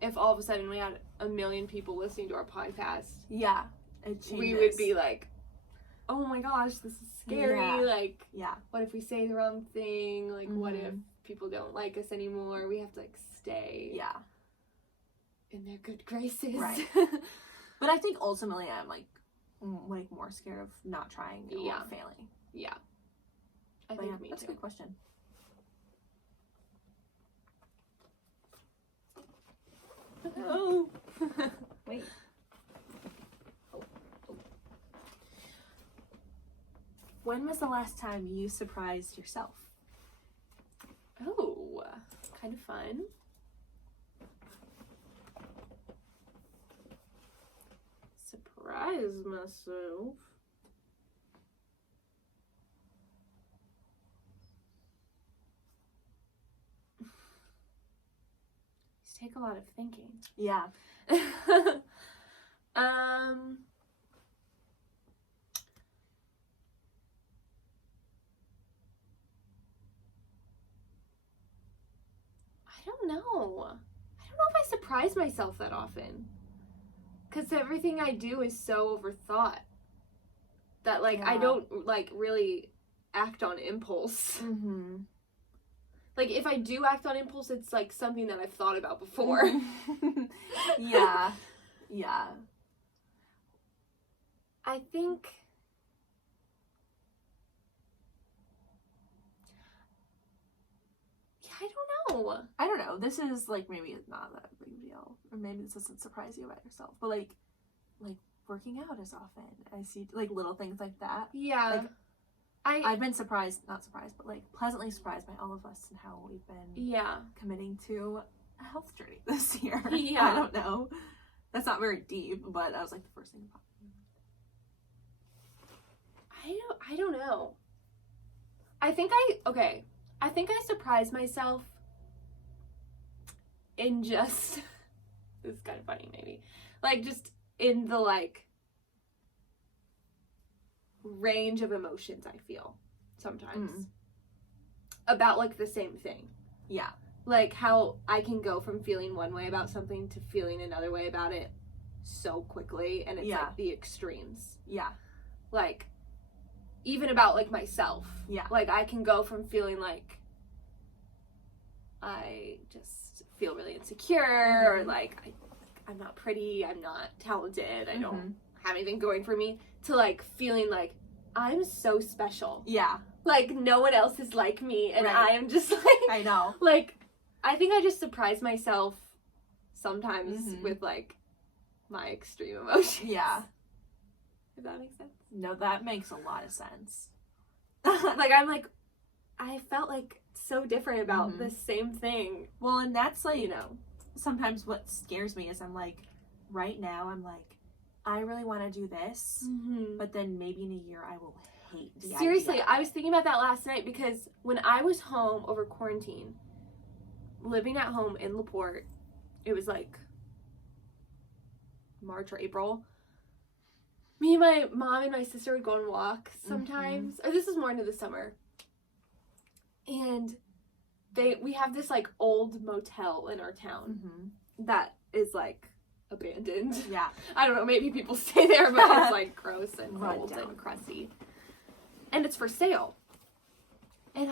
if all of a sudden we had 1 million people listening to our podcast, yeah, it changes. We would be like, oh my gosh, this is scary. Yeah. Like, yeah, what if we say the wrong thing? Like, what if people don't like us anymore? We have to, like, stay in their good graces. Right. But I think ultimately I'm, like more scared of not trying or failing. Yeah. I But think yeah, me that's too. a good question. Oh. Wait. When was the last time you surprised yourself? Oh, kind of fun. Surprise myself. These take a lot of thinking. Yeah. I don't know. I don't know if I surprise myself that often. Because everything I do is so overthought. That, like, I don't, like, really act on impulse. Mm-hmm. Like, if I do act on impulse, it's, like, something that I've thought about before. Yeah. Yeah. I think... Yeah, I don't know. I don't know. This is, like, maybe not that big a deal. Or maybe this doesn't surprise you about yourself. But, like working out as often. I see, like, little things like that. Yeah. Like, I've been surprised, not surprised, but, like, pleasantly surprised by all of us and how we've been committing to a health journey this year. Yeah. I don't know. That's not very deep, but that was, like, the first thing. I don't know. I think I surprised myself in just, this is kind of funny maybe, like, just in the, like, range of emotions I feel sometimes about, like, the same thing. Yeah. Like, how I can go from feeling one way about something to feeling another way about it so quickly, and it's, like, the extremes. Yeah. Like, even about, like, myself. Yeah. Like, I can go from feeling like I just feel really insecure, or, like, I'm not pretty, I'm not talented, I don't have anything going for me, to, like, feeling like I'm so special. Yeah. Like, no one else is like me, and I am just, like... I know. Like, I think I just surprise myself sometimes with, like, my extreme emotions. Yeah. If that makes sense. No, that makes a lot of sense. Like, I'm like, I felt, like, so different about the same thing. Well, and that's, like, you know, sometimes what scares me is I'm like, right now, I'm like, I really want to do this, but then maybe in a year I will hate the Seriously, idea. I was thinking about that last night, because when I was home over quarantine, living at home in LaPorte, it was like March or April. Me and my mom and my sister would go on walks sometimes. Or this is more into the summer. And we have this, like, old motel in our town that is, like, abandoned. Yeah. I don't know, maybe people stay there, but it's, like, gross and old and crusty. And it's for sale. And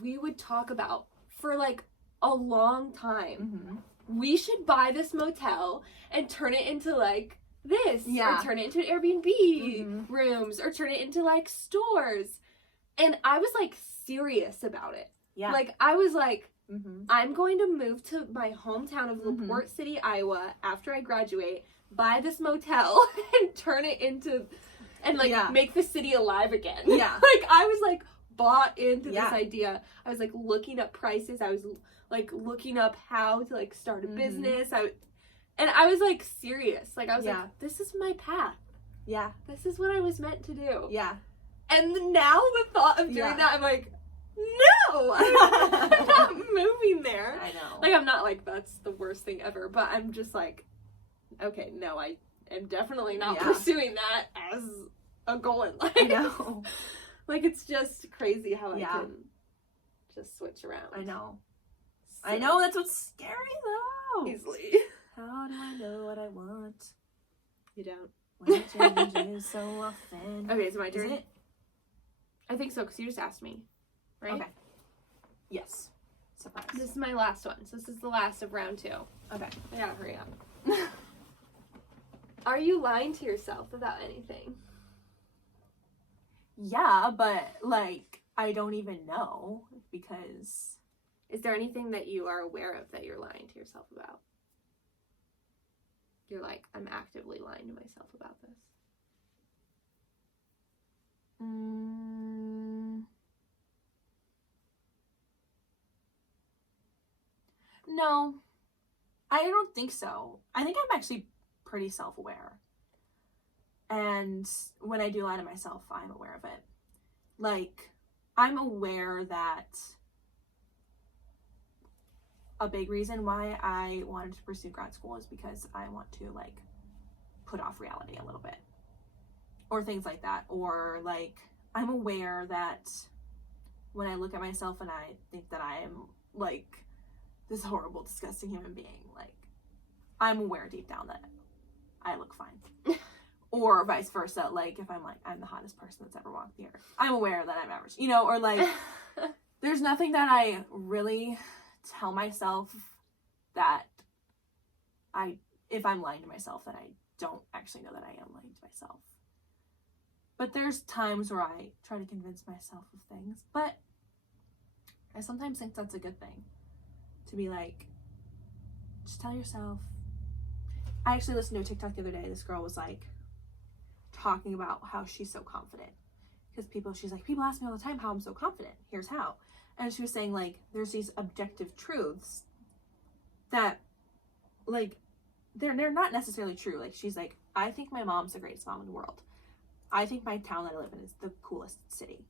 we would talk about, for, like, a long time, we should buy this motel and turn it into, like, this. Yeah. Or turn it into Airbnb rooms, or turn it into, like, stores. And I was, like, serious about it. Yeah. Like, I was like, I'm going to move to my hometown of LaPorte City, Iowa, after I graduate, buy this motel, and turn it into, and, like, make the city alive again. Yeah. Like, I was, like, bought into this idea. I was, like, looking up prices. I was, like, looking up how to, like, start a business. And I was, like, serious. Like, I was like, this is my path. Yeah. This is what I was meant to do. Yeah. And now the thought of doing that, I'm like, no! I'm not moving there. I know. Like, I'm not like, that's the worst thing ever, but I'm just like, okay, no, I am definitely not pursuing that as a goal in life. I know. Like, it's just crazy how I can just switch around. I know. So I know, that's what's scary, though. easily. How do I know what I want? You don't. When it changes so often. Okay, it's my turn. Is it? I think so, because you just asked me, right? Okay. Yes. Surprise. This is my last one. So this is the last of round 2. Okay. I gotta hurry up. Are you lying to yourself about anything? Yeah, but, like, I don't even know because... Is there anything that you are aware of that you're lying to yourself about? You're like, I'm actively lying to myself about this. No, I don't think so. I think I'm actually pretty self-aware. And when I do lie to myself, I'm aware of it. Like, I'm aware that a big reason why I wanted to pursue grad school is because I want to, like, put off reality a little bit. Or things like that. Or, like, I'm aware that when I look at myself and I think that I am, like, this horrible, disgusting human being, like, I'm aware deep down that I look fine. Or vice versa, like, if I'm like, I'm the hottest person that's ever walked the earth, I'm aware that I'm average, you know, or like, there's nothing that I really tell myself that if I'm lying to myself, that I don't actually know that I am lying to myself. But there's times where I try to convince myself of things, but I sometimes think that's a good thing. To be like, just tell yourself. I actually listened to a TikTok the other day. This girl was like talking about how she's so confident. Because she's like, people ask me all the time how I'm so confident. Here's how. And she was saying, like, there's these objective truths that, like, they're not necessarily true. Like, she's like, I think my mom's the greatest mom in the world. I think my town that I live in is the coolest city.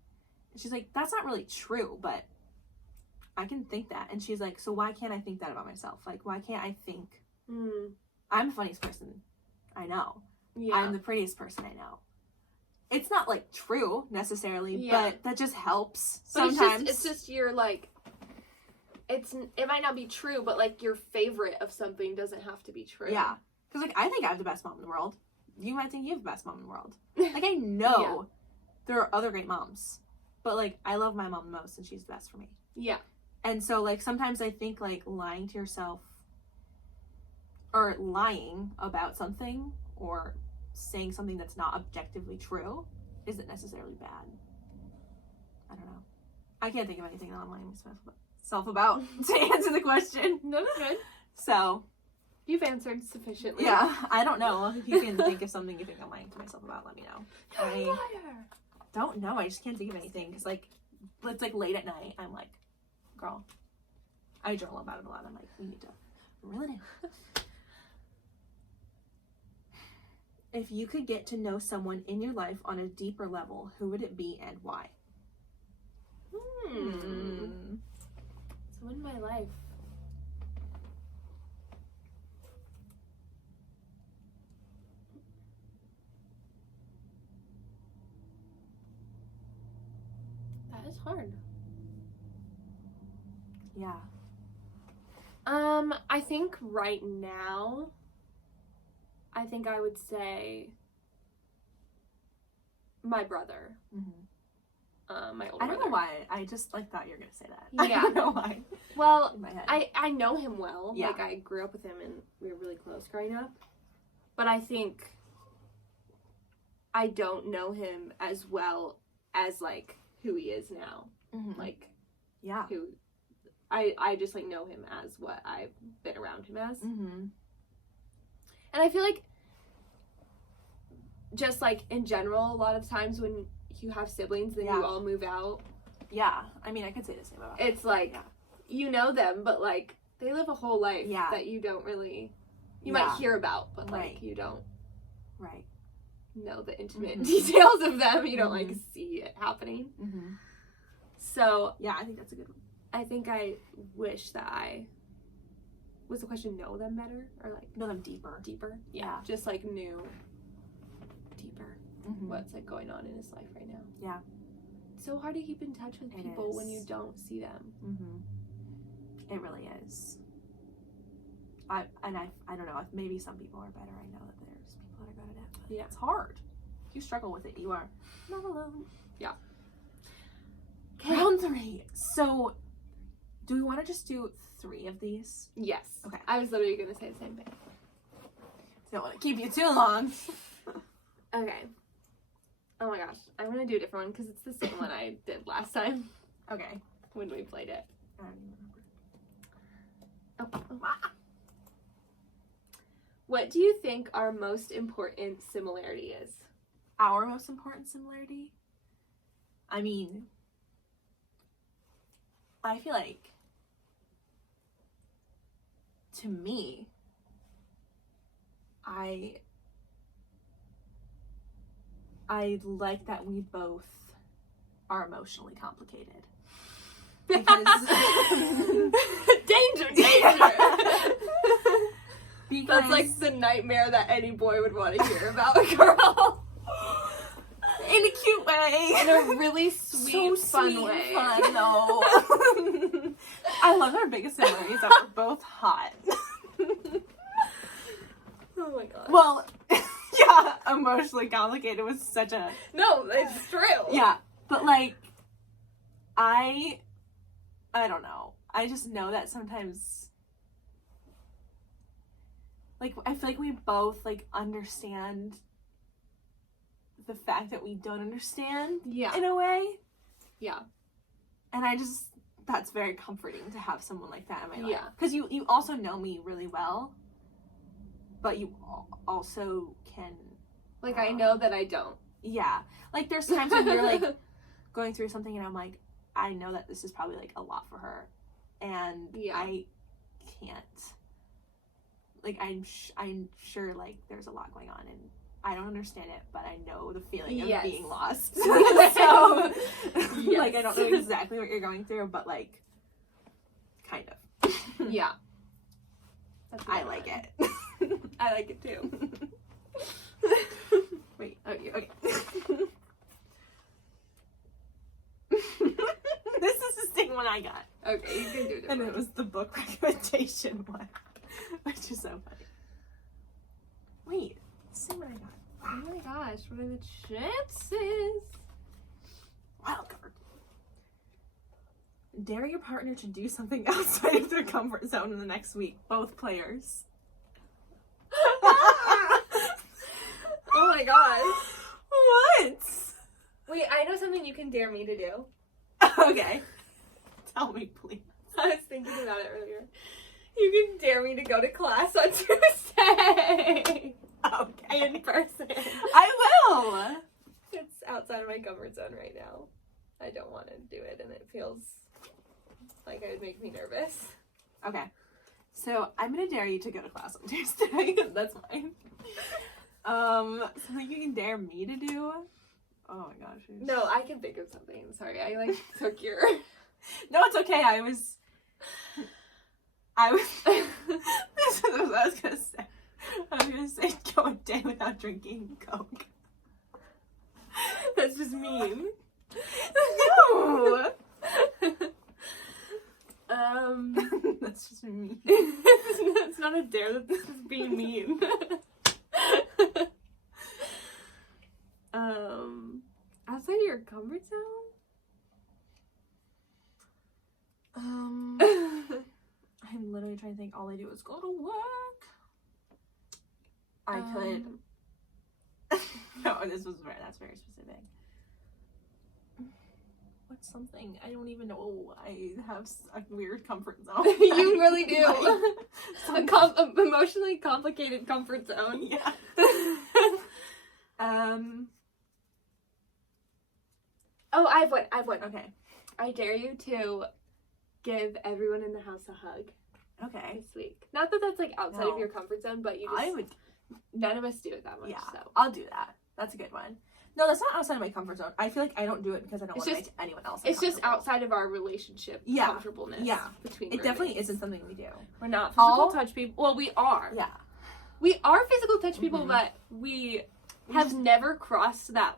And she's like, that's not really true, but I can think that. And she's like, so why can't I think that about myself? Like, why can't I think I'm the funniest person I know? Yeah. I'm the prettiest person I know. It's not, like, true, necessarily, but that just helps sometimes. It's just you're, like, it might not be true, but, like, your favorite of something doesn't have to be true. Yeah. Because, like, I think I have the best mom in the world. You might think you have the best mom in the world. Like, I know there are other great moms. But, like, I love my mom the most, and she's the best for me. Yeah. And so, like, sometimes I think, like, lying to yourself or lying about something or saying something that's not objectively true isn't necessarily bad. I don't know. I can't think of anything that I'm lying to myself about to answer the question. No, that's good. So. You've answered sufficiently. Yeah, I don't know. If you can think of something you think I'm lying to myself about, let me know. I don't know. I just can't think of anything. Because, like, it's, like, late at night. I'm like, girl, I journal about it a lot. I'm like, we need to reel it in. If you could get to know someone in your life on a deeper level, who would it be and why? Someone in my life. That is hard. Yeah. I think right now, I think I would say my brother. My older brother. I don't know why. I just, like, thought you were going to say that. Yeah. I don't know why. Well, in my head. I know him well. Yeah. Like, I grew up with him and we were really close growing up. But I think I don't know him as well as, like, who he is now. Like, yeah. Who I just, like, know him as what I've been around him as. And I feel like just, like, in general, a lot of times when you have siblings, then you all move out. Yeah. I mean, I could say the same about It's like, you know them, but, like, they live a whole life that you don't really, you might hear about, but, like, you don't know the intimate details of them. You don't, like, see it happening. So, yeah, I think that's a good one. I think I wish that I, was the question know them better? Or, like, know them deeper? Deeper? Yeah. Just, like, knew deeper what's, like, going on in his life right now. Yeah. It's so hard to keep in touch with people when you don't see them. It really is. I don't know, maybe some people are better. I know that there's people that are good at it, but it's hard. If you struggle with it, you are not alone. Yeah. Okay. Round 3. So, do we want to just do 3 of these? Yes. Okay. I was literally going to say the same thing. Don't want to keep you too long. Okay. Oh my gosh. I'm gonna do a different one because it's the same one I did last time Okay. when we played it. I don't even remember. Oh. What do you think our most important similarity is? Our most important similarity? I mean, I feel like, to me, I like that we both are emotionally complicated. Because danger! Because That's like the nightmare that any boy would want to hear about a girl. in a cute way. In a really sweet, fun sweet way. And fun, though. I love our biggest memories that we're both hot. Oh my god. Well, yeah, emotionally complicated was such a... No, it's true. Yeah, but like, I don't know. I just know that sometimes, like, I feel like we both, like, understand the fact that we don't understand. Yeah. In a way. Yeah. And that's very comforting to have someone like that in my life. Yeah. Because you also know me really well, but you also can... Like, I know that I don't. Yeah. Like, there's times when you're, like, going through something and I'm like, I know that this is probably, like, a lot for her. And Yeah. I can't. Like, I'm sure, like, there's a lot going on and I don't understand it, but I know the feeling of Yes. being lost. So, Yes. like, I don't know exactly what you're going through, but, like, kind of. Yeah. That's I like it. I like it too. Wait. Okay. This is the same one I got. Okay, you can do it. And it was the book recommendation one, which is so funny. Wait, see what I got. Oh my gosh, what are the chances? Wildcard. Dare your partner to do something outside of their comfort zone in the next week. Both players. Oh my gosh. What? Wait, I know something you can dare me to do. Okay. Tell me, please. I was thinking about it earlier. You can dare me to go to class on Tuesday. Okay. In person. I will. It's outside of my comfort zone right now. I don't want to do it, and it feels like it would make me nervous. Okay. So I'm gonna dare you to go to class on Tuesday. That's fine. Something you can dare me to do? Oh my gosh. No, I can think of something. Sorry, I like took your... No, it's okay. I was this is what I was gonna say. I was gonna say go a day without drinking Coke. That's just mean. No. That's just mean. It's not a dare, that's just being mean. Outside of your comfort zone? I'm literally trying to think. All I do is go to work. I could. No, that's very specific. What's something? I don't even know. I have a weird comfort zone. You really do. Emotionally complicated comfort zone. Yeah. Oh, I have one. Okay. I dare you to give everyone in the house a hug Okay. this week. Not that that's like outside No. of your comfort zone, but you just... I would. None of us do it that much, Yeah. so... I'll do that. That's a good one. No, that's not outside of my comfort zone. I feel like I don't do it because I don't It's want to just- make anyone else It's just uncomfortable. outside of our relationship Yeah. comfortableness. Yeah. Between It definitely roommates. isn't something we do. We're not physical All- touch people. Well, we are. Yeah. We are physical touch people, Mhm. but we have never crossed that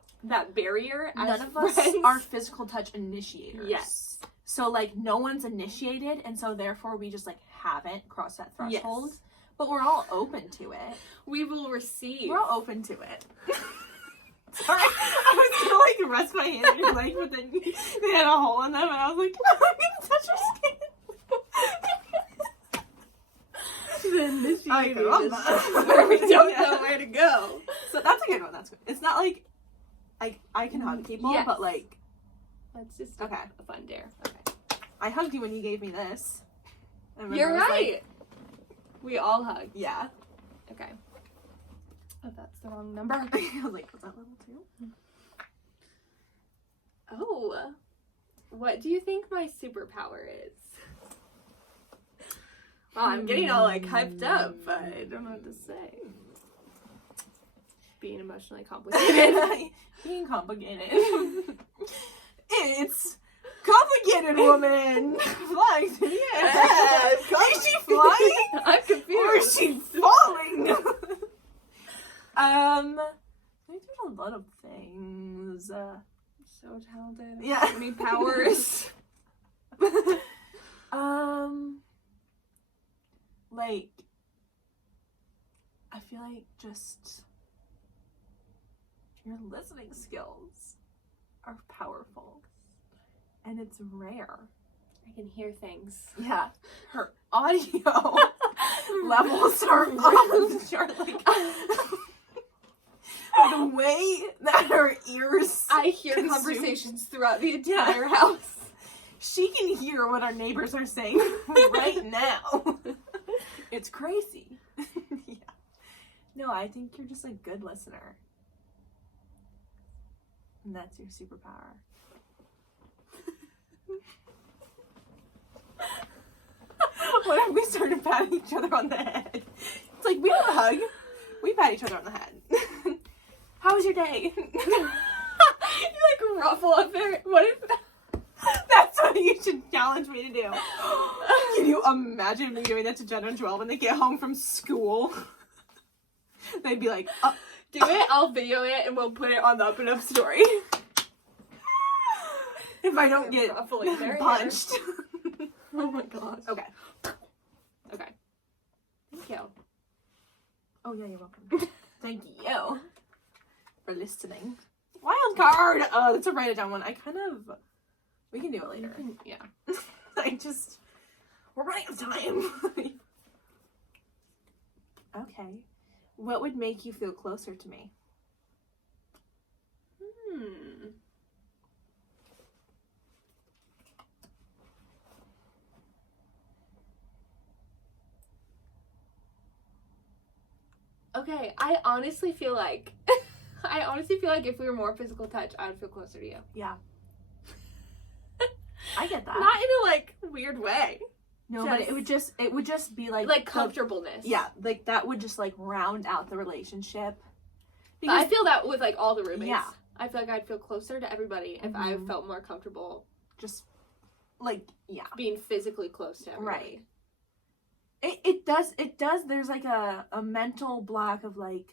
barrier as None of us friends. are physical touch initiators. Yes. So, like, no one's initiated, and so therefore we just, like, haven't crossed that threshold. Yes. But we're all open to it. We will receive. We're all open to it. Sorry, I was gonna, like, rest my hand on your leg, but then they had a hole in them, and I was like, I'm gonna touch your skin. The initiator I love is that. where we don't Yeah. know where to go. So that's a good one. That's good. It's not like I can hug people, Yes. but like, That's just okay. a fun dare. Okay. I hugged you when you gave me this. I remember You're I was right. like, We all hug. yeah. Okay. Oh, that's the wrong number. I was like, was that level 2? Oh. What do you think my superpower is? Well, I'm getting all like hyped up, but I don't know what to say. Being emotionally complicated. Being complicated. It's complicated, woman. Flying through the air. Is she flying? I'm confused. Or is she falling? I do a lot of things. So talented. Yeah. So many powers. Like, I feel like just your listening skills are powerful. And it's rare. I can hear things. Yeah. Her audio levels are off the chart. Like, the way that her ears I hear consume- conversations throughout the entire house. She can hear what our neighbors are saying right now. It's crazy. Yeah. No, I think you're just a good listener. And that's your superpower. What if we started patting each other on the head? It's like, we don't hug. We pat each other on the head. How was your day? You like ruffle up there. What if That's what you should challenge me to do. Can you imagine me doing that to Jenna and Joelle when they get home from school? They'd be like, do it? I'll video it and we'll put it on the Up and Up story. if I don't get Ruffling their hair. punched. Oh my gosh. Okay. Okay. Thank you. Oh yeah, you're welcome. Thank you for listening. Wild card! That's a write it down one. We can do it later. Yeah. We're running out of time. Okay. What would make you feel closer to me? Okay, I honestly feel like if we were more physical touch, I would feel closer to you. Yeah. I get that. Not in a like weird way. No, but it would just be like comfortableness. Yeah, like that would just like round out the relationship. But I feel that with like all the roommates. Yeah. I feel like I'd feel closer to everybody if I felt more comfortable Just like, yeah. being physically close to everybody. Right. It does. There's like a mental block of like,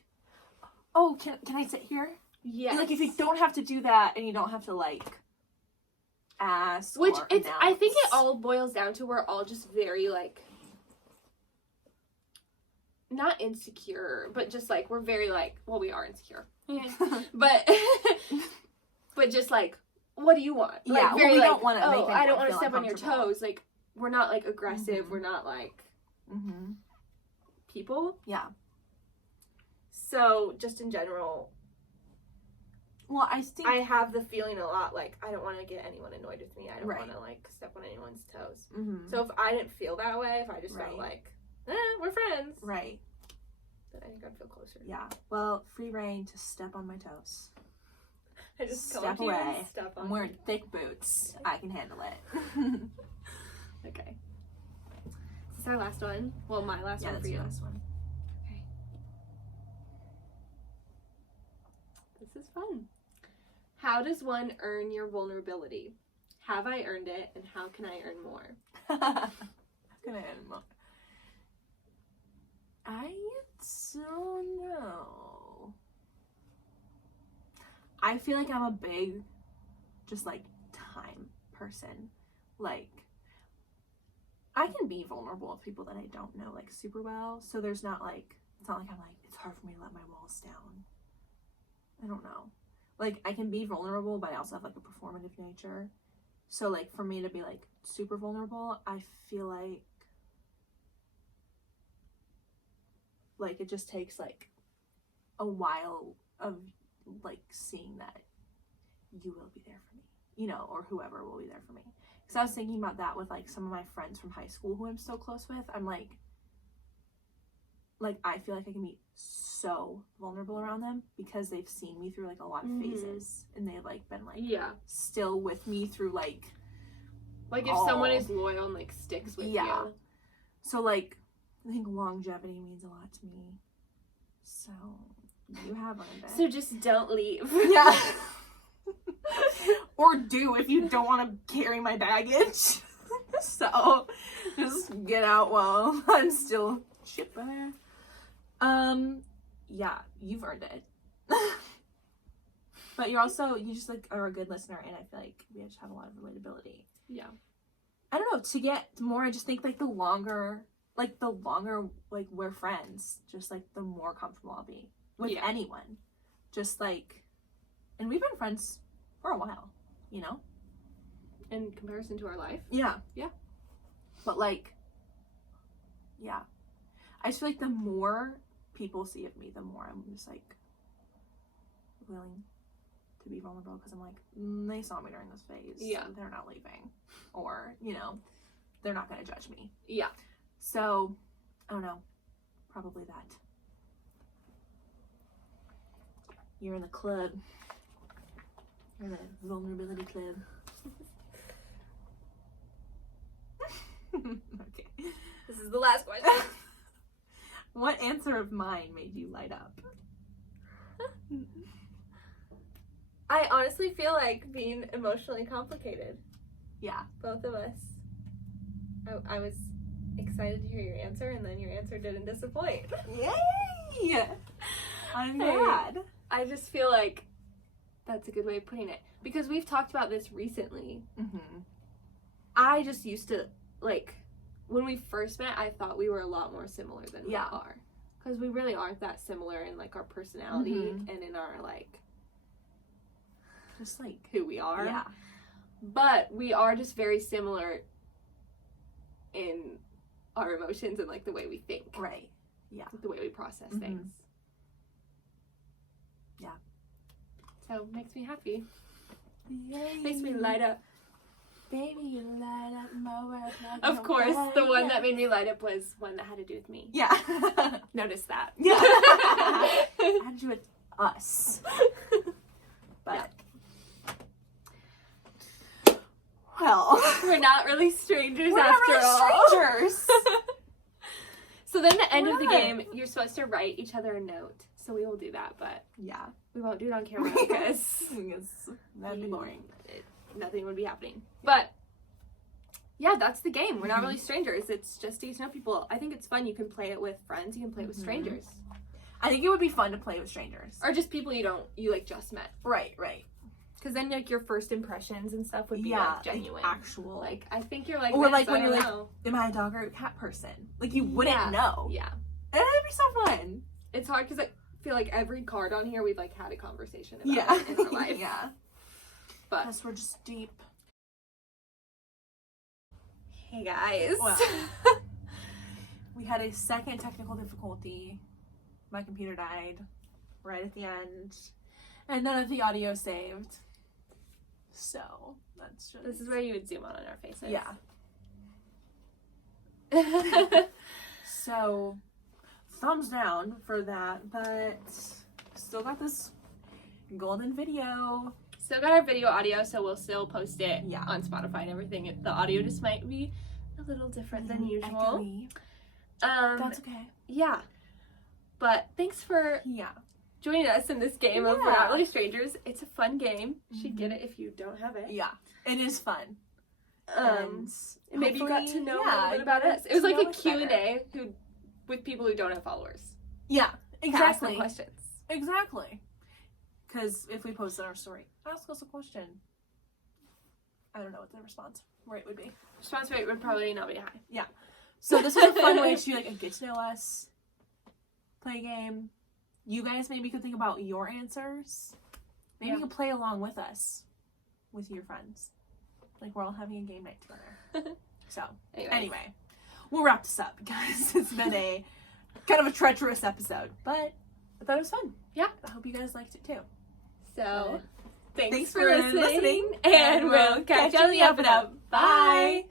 oh, can I sit here? Yeah. Like if you don't have to do that and you don't have to like ask. Which or it's I think it announce. all boils down to we're all just very like not insecure, but just like we're very like, well, we are insecure. but just like, what do you want? Like, Yeah, very we like, don't want to make I don't anyone want to feel step on your uncomfortable. toes. Like we're not like aggressive. We're not like people. Yeah. So just in general, Well, I think I have the feeling a lot like I don't want to get anyone annoyed with me. I don't Right. want to like step on anyone's toes. Mhm. So if I didn't feel that way, if I just felt Right. like, we're friends, Right. then I think I'd feel closer. Yeah. Well, free reign to step on my toes. I just come Step up to you and away. step on I'm wearing thick boots. I can handle it. Okay. Is this our last one? Well, my last one that's for you. your last one. Okay. This is fun. How does one earn your vulnerability? Have I earned it, and how can I earn more? Gonna end more. I don't know. I feel like I'm a big, just like time person. Like, I can be vulnerable with people that I don't know like super well. So there's not like, it's not like I'm like, it's hard for me to let my walls down. I don't know. Like, I can be vulnerable, but I also have like a performative nature. So like for me to be like super vulnerable, I feel like it just takes like a while of like seeing that you will be there for me, you know, or whoever will be there for me. Because I was thinking about that with, like, some of my friends from high school who I'm so close with. I'm like, I feel like I can be so vulnerable around them because they've seen me through, like, a lot of phases. And they've, like, been, like, still with me through, like if someone is loyal and, like, sticks with you. So, like, I think longevity means a lot to me. So, you have earned it. So just don't leave. Yeah. Or do if you don't want to carry my baggage. So, just get out while I'm still shipping. Yeah, you've earned it. But you just, like, are a good listener, and I feel like we just have a lot of relatability. Yeah. I don't know, to get more, I just think, like, the longer, like, we're friends, just, like, the more comfortable I'll be with anyone. Just, like, and we've been friends for a while, you know? In comparison to our life? Yeah. Yeah. But, like, yeah. I just feel like the more people see of me, the more I'm just, like, willing to be vulnerable, because I'm like, they saw me during this phase. Yeah. They're not leaving. Or, you know, they're not going to judge me. Yeah. So, I don't know. Probably that. You're in the club. You're in the vulnerability club. Okay. This is the last question. What answer of mine made you light up? I honestly feel like being emotionally complicated. Yeah. Both of us. I was excited to hear your answer, and then your answer didn't disappoint. Yay! I'm glad. I just feel like that's a good way of putting it. Because we've talked about this recently. Mm-hmm. I just used to, like, when we first met, I thought we were a lot more similar than we are. Because we really aren't that similar in, like, our personality and in our, like, just, like, who we are. Yeah. But we are just very similar in our emotions and, like, the way we think. Right. Yeah. The way we process things. Yeah. So, makes me happy. Yay. Makes me light up. Baby, you light up my world. Of course, the one that made me light up was one that had to do with me. Yeah. Notice that. Yeah. Had to do with us. But, well, we're not really strangers we're after not all. really strangers. So then the end of the game, you're supposed to write each other a note. So we will do that, but yeah, we won't do it on camera because that'd be boring. Nothing would be happening. But yeah, that's the game. We're not really strangers. It's just to get to know people. I think it's fun. You can play it with friends. You can play it with strangers. I think it would be fun to play with strangers. Or just people you like just met. Right, right. Because then, like, your first impressions and stuff would be, like, genuine. Like, actual. Like, I think you're like or, this, like, when I you're don't like, know. am I a dog or a cat person? Like, you wouldn't know. Yeah. And it'd be so fun. It's hard because I feel like every card on here, we've, like, had a conversation about it in our life. Yeah. But because we're just deep. Hey, guys. Well, we had a second technical difficulty. My computer died right at the end. And none of the audio saved. So, that's just... This is where you would zoom on our faces. Yeah. So, thumbs down for that, but still got this golden video. Still got our video audio, so we'll still post it on Spotify and everything. The audio just might be a little different than usual. That's okay. Yeah. But thanks for joining us in this game of We're Not Really Strangers. It's a fun game. You should get it if you don't have it. Yeah. It is fun. And maybe you got to know a little bit about us. It was like a Q&A with people who don't have followers. Yeah, exactly. Ask them questions. Exactly. Because if we post on our story, ask us a question. I don't know what the response rate would be. Response rate would probably not be high. Yeah. So this was a fun way to do like a get to know us, play a game. You guys maybe could think about your answers. Maybe you can play along with us, with your friends. Like we're all having a game night together. So anyway, we'll wrap this up, guys. It's been a kind of a treacherous episode, but I thought it was fun. Yeah. I hope you guys liked it too. So Thanks for listening, and we'll catch you on the up and up. Bye!